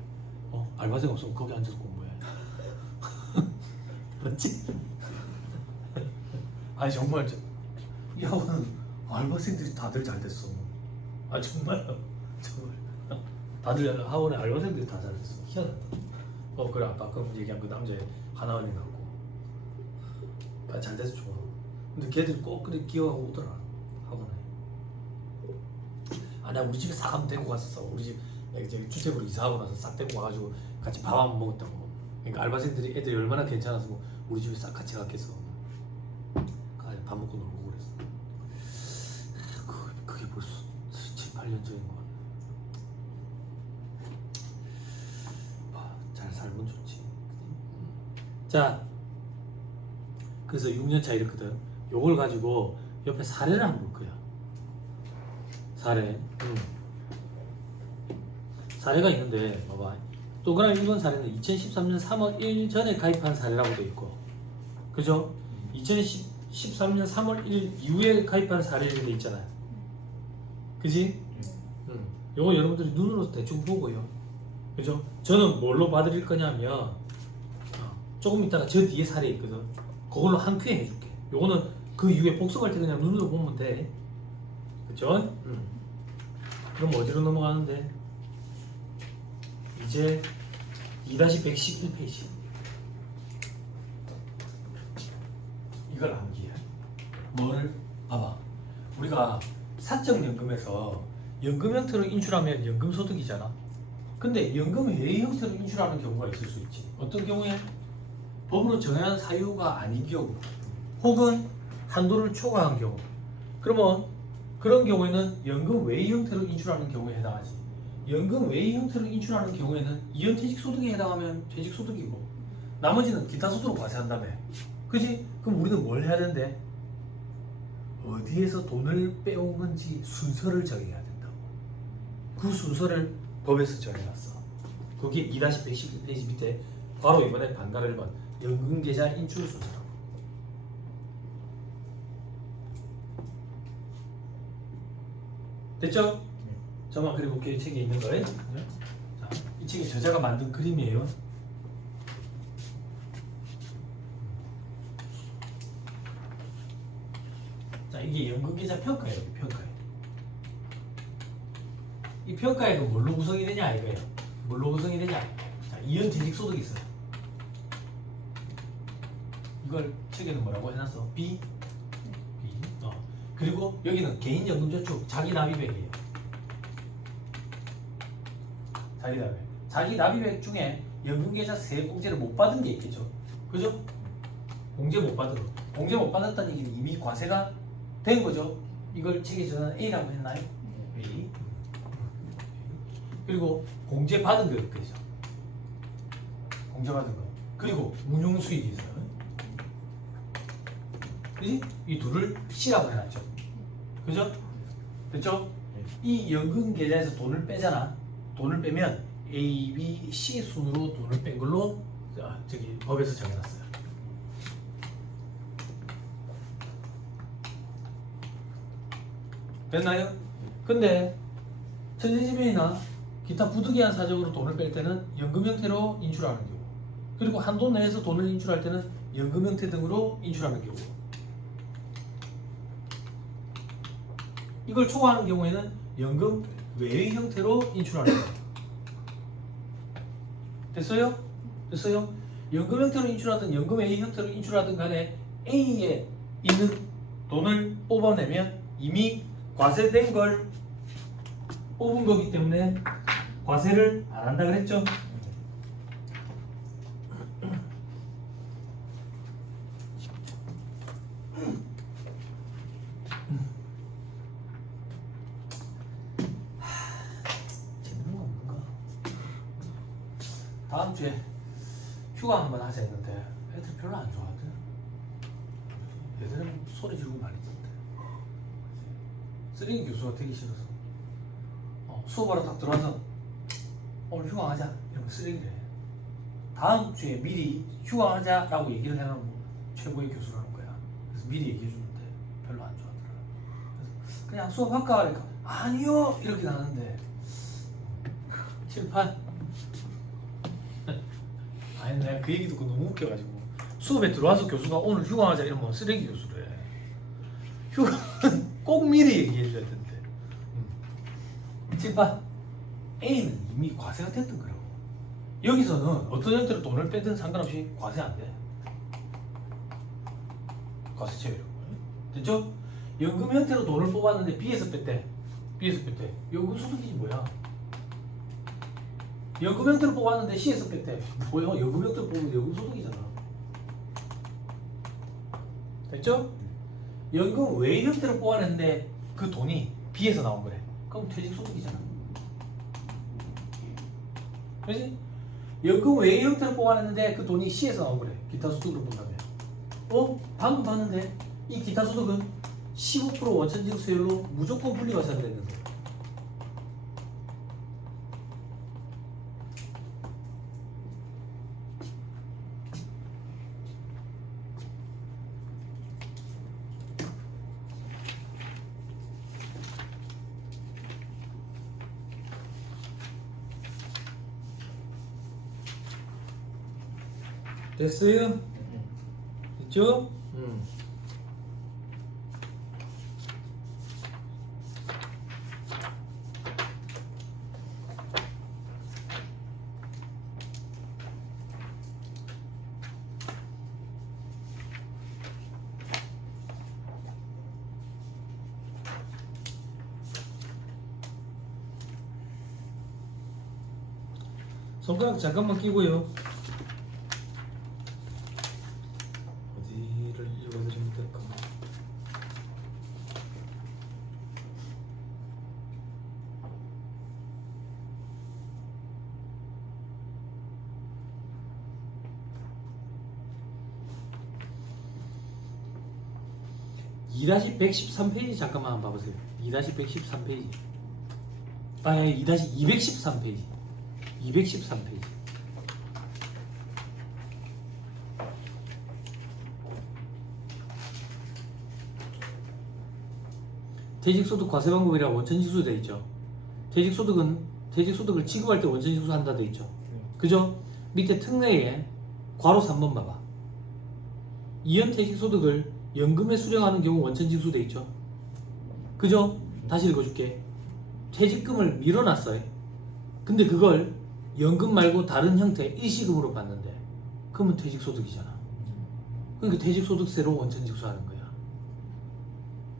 알바생 없으면 거기 앉아서 공부해. 맞지? 아니 정말 이 학원은 알바생들이 다들 잘 됐어. 정말 다들 학원에 알바생들이 다 잘 됐어. 희한하다. 그래 아까 얘기한 그 남자애 하나은행 갖고 잘 돼서 좋아. 근데 걔들이 꼭 그래 기억하고 오더라 학원에. 내가 우리 집에 싹 한번 데리고 갔었어. 우리 집 이제 주택으로 이사하고 나서 싹 데리고 와가지고 같이 밥 한번 먹었다고. 그러니까 알바생들이 애들이 얼마나 괜찮아서 뭐 우리 집에 싹 같이 갔겠어. 밥 먹고 놀고 그랬어. 그게 벌써 7, 8년 전인 거. 잘 살면 좋지. 자, 그래서 6년차 이랬거든. 요걸 가지고 옆에 사례를 한번 볼 거야. 사례. 사례가 있는데 봐봐. 동그라미 1번 사례는 2013년 3월 1일 전에 가입한 사례라고 돼 있고, 그죠? 2013년 3월 1일 이후에 가입한 사례를 돼 있잖아요. 그지? 요거 여러분들이 눈으로 대충 보고요. 그죠? 저는 뭘로 봐드릴 거냐면 조금 있다가 저 뒤에 사례 있거든. 그걸로 한 큐에 해줄게. 요거는 그 이후에 복습할 때 그냥 눈으로 보면 돼. 그죠? 그럼 어디로 넘어가는데? 이제 2-111페이지. 이걸 암기해. 뭐를? 봐봐. 우리가 사적연금에서 연금 형태로 인출하면 연금소득이잖아. 근데 연금을 예외 형태로 인출하는 경우가 있을 수 있지. 어떤 경우에? 법으로 정한 사유가 아닌 경우, 혹은 한도를 초과한 경우. 그러면 그런 경우에는 연금 외의 형태로 인출하는 경우에 해당하지. 연금 외의 형태로 인출하는 경우에는 이연퇴직소득에 해당하면 퇴직소득이고, 나머지는 기타 소득으로 과세한다며. 그지? 그럼 우리는 뭘 해야 되는데? 어디에서 돈을 빼온 건지 순서를 정해야 된다고. 그 순서를 법에서 정해놨어. 그게 2-111페이지 밑에 바로 이번에 반가를 번 연금계좌 인출 순서라고. 됐죠? 저만 그려볼게요. 이 책에 있는 거예요. 자, 이 책이 저자가 만든 그림이에요. 자, 이게 연금계좌 평가예요. 평가에. 이 평가액은 뭘로 구성이 되냐 이거예요. 뭘로 구성이 되냐? 자, 이연퇴직소득이 있어요. 이걸 책에는 뭐라고 해놨어? B. 그리고 여기는 개인연금저축 자기납입액이에요. 자기납입액 중에 연금계좌 세액공제를 못 받은 게 있겠죠. 그죠? 공제 못 받은 거. 공제 못 받았다는 얘기는 이미 과세가 된 거죠. 이걸 책에 저는 A라고 했나요? A. 그리고 공제 받은 거 있겠죠. 공제 받은 거. 그리고 운용 수익이 있어요. 그지? 이 둘을 C라고 해놨죠. 그죠? 됐죠? 이 연금 계좌에서 돈을 빼잖아. 돈을 빼면 A, B, C 순으로 돈을 뺀 걸로 저기 법에서 정해놨어요. 됐나요? 근데 천재지변이나 기타 부득이한 사정으로 돈을 뺄 때는 연금 형태로 인출하는 경우, 그리고 한도 내에서 돈을 인출할 때는 연금 형태 등으로 인출하는 경우, 이걸 초과하는 경우에는 연금 외의 형태로 인출하는 경우. 됐어요? 됐어요? 연금 형태로 인출하든 연금 외의 형태로 인출하든 간에 A에 있는 돈을 뽑아내면 이미 과세된 걸 뽑은 거기 때문에 과세를 안 한다 그랬죠? 재밌는 거 없는가? 다음 주에 휴가 한번 하자 했는데 애들 별로 안 좋아하거든. 얘들은 소리 지르고 말이던데. 쓰레기 교수가 되기 싫어서 수업하러 딱 들어와서 오늘 휴강하자 이러면 쓰레기래. 다음 주에 미리 휴강하자라고 얘기를 해놓으면 최고의 교수라는 거야. 그래서 미리 얘기해주는데 별로 안 좋아하더라. 그래서 그냥 수업할까 그러니까 아니요 이렇게 나는데 칠판. 아니 내가 그 얘기 듣고 너무 웃겨가지고 수업에 들어와서 교수가 오늘 휴강하자 이러면 쓰레기 교수래. 휴강은 꼭 미리 얘기해줘야 된대. 칠판. A는 이미 과세가 됐던 거라고. 여기서는 어떤 형태로 돈을 빼든 상관없이 과세 안 돼. 과세 제외로. 됐죠? 연금 형태로 돈을 뽑았는데 B에서 뺐대. B에서 뺐대. 연금 소득이 뭐야? 연금 형태로 뽑았는데 C에서 뺐대. 뭐야? 연금 형태로 뽑으면 연금 소득이잖아. 됐죠? 연금 외의 형태로 뽑아냈는데 그 돈이 B에서 나온 거래. 그럼 퇴직 소득이잖아. 그렇지? 연금 외의 형태로 뽑아냈는데 그 돈이 C에서 나온 거래. 기타 소득으로 본다면. 방금 봤는데 이 기타 소득은 15% 원천징수율로 무조건 분리가 사용됐는데. 됐어요? 됐죠? 손가락 잠깐만 끼고요. 어디를 읽어드리면 될까? (2-113페이지) 잠깐만 한번 봐보세요. 2-113페이지. 아니 2-213페이지. 213페이지. 퇴직소득 과세방법이라 원천징수 되어 있죠. 퇴직소득을 지급할 때 원천징수 한다 되어 있죠. 그죠? 밑에 특례에 괄호 3번 봐봐. 이연 퇴직소득을 연금에 수령하는 경우 원천징수 되어 있죠. 그죠? 다시 읽어줄게. 퇴직금을 밀어놨어요. 근데 그걸 연금 말고 다른 형태 일시금으로 받는데 그러면 퇴직소득이잖아. 그러니까 퇴직소득세로 원천징수하는 거야.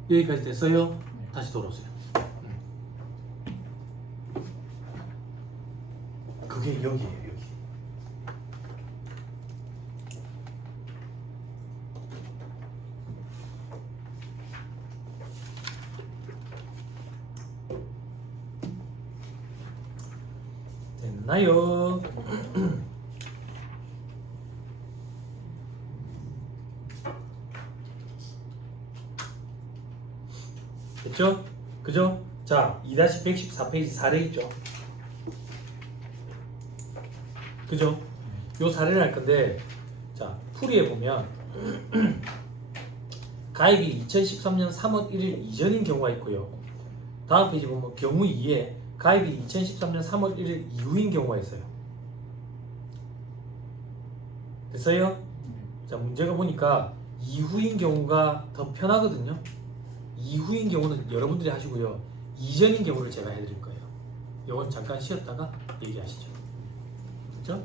여기까지 됐어요? 다시 돌아오세요. 그게 여기에요. 여기. 됐나요? 됐죠? 그죠? 자, 2-114페이지 4례 있죠? 그죠? 요 사례를 할 건데, 자, 풀이해 보면 가입이 2013년 3월 1일 이전인 경우가 있고요. 다음 페이지 보면 경우 2에 가입이 2013년 3월 1일 이후인 경우가 있어요. 됐어요? 자, 문제가 보니까 이후인 경우가 더 편하거든요. 이후인 경우는 여러분들이 하시고요. 이전인 경우를 제가 해드릴 거예요. 이건 잠깐 쉬었다가 얘기하시죠. 그렇죠?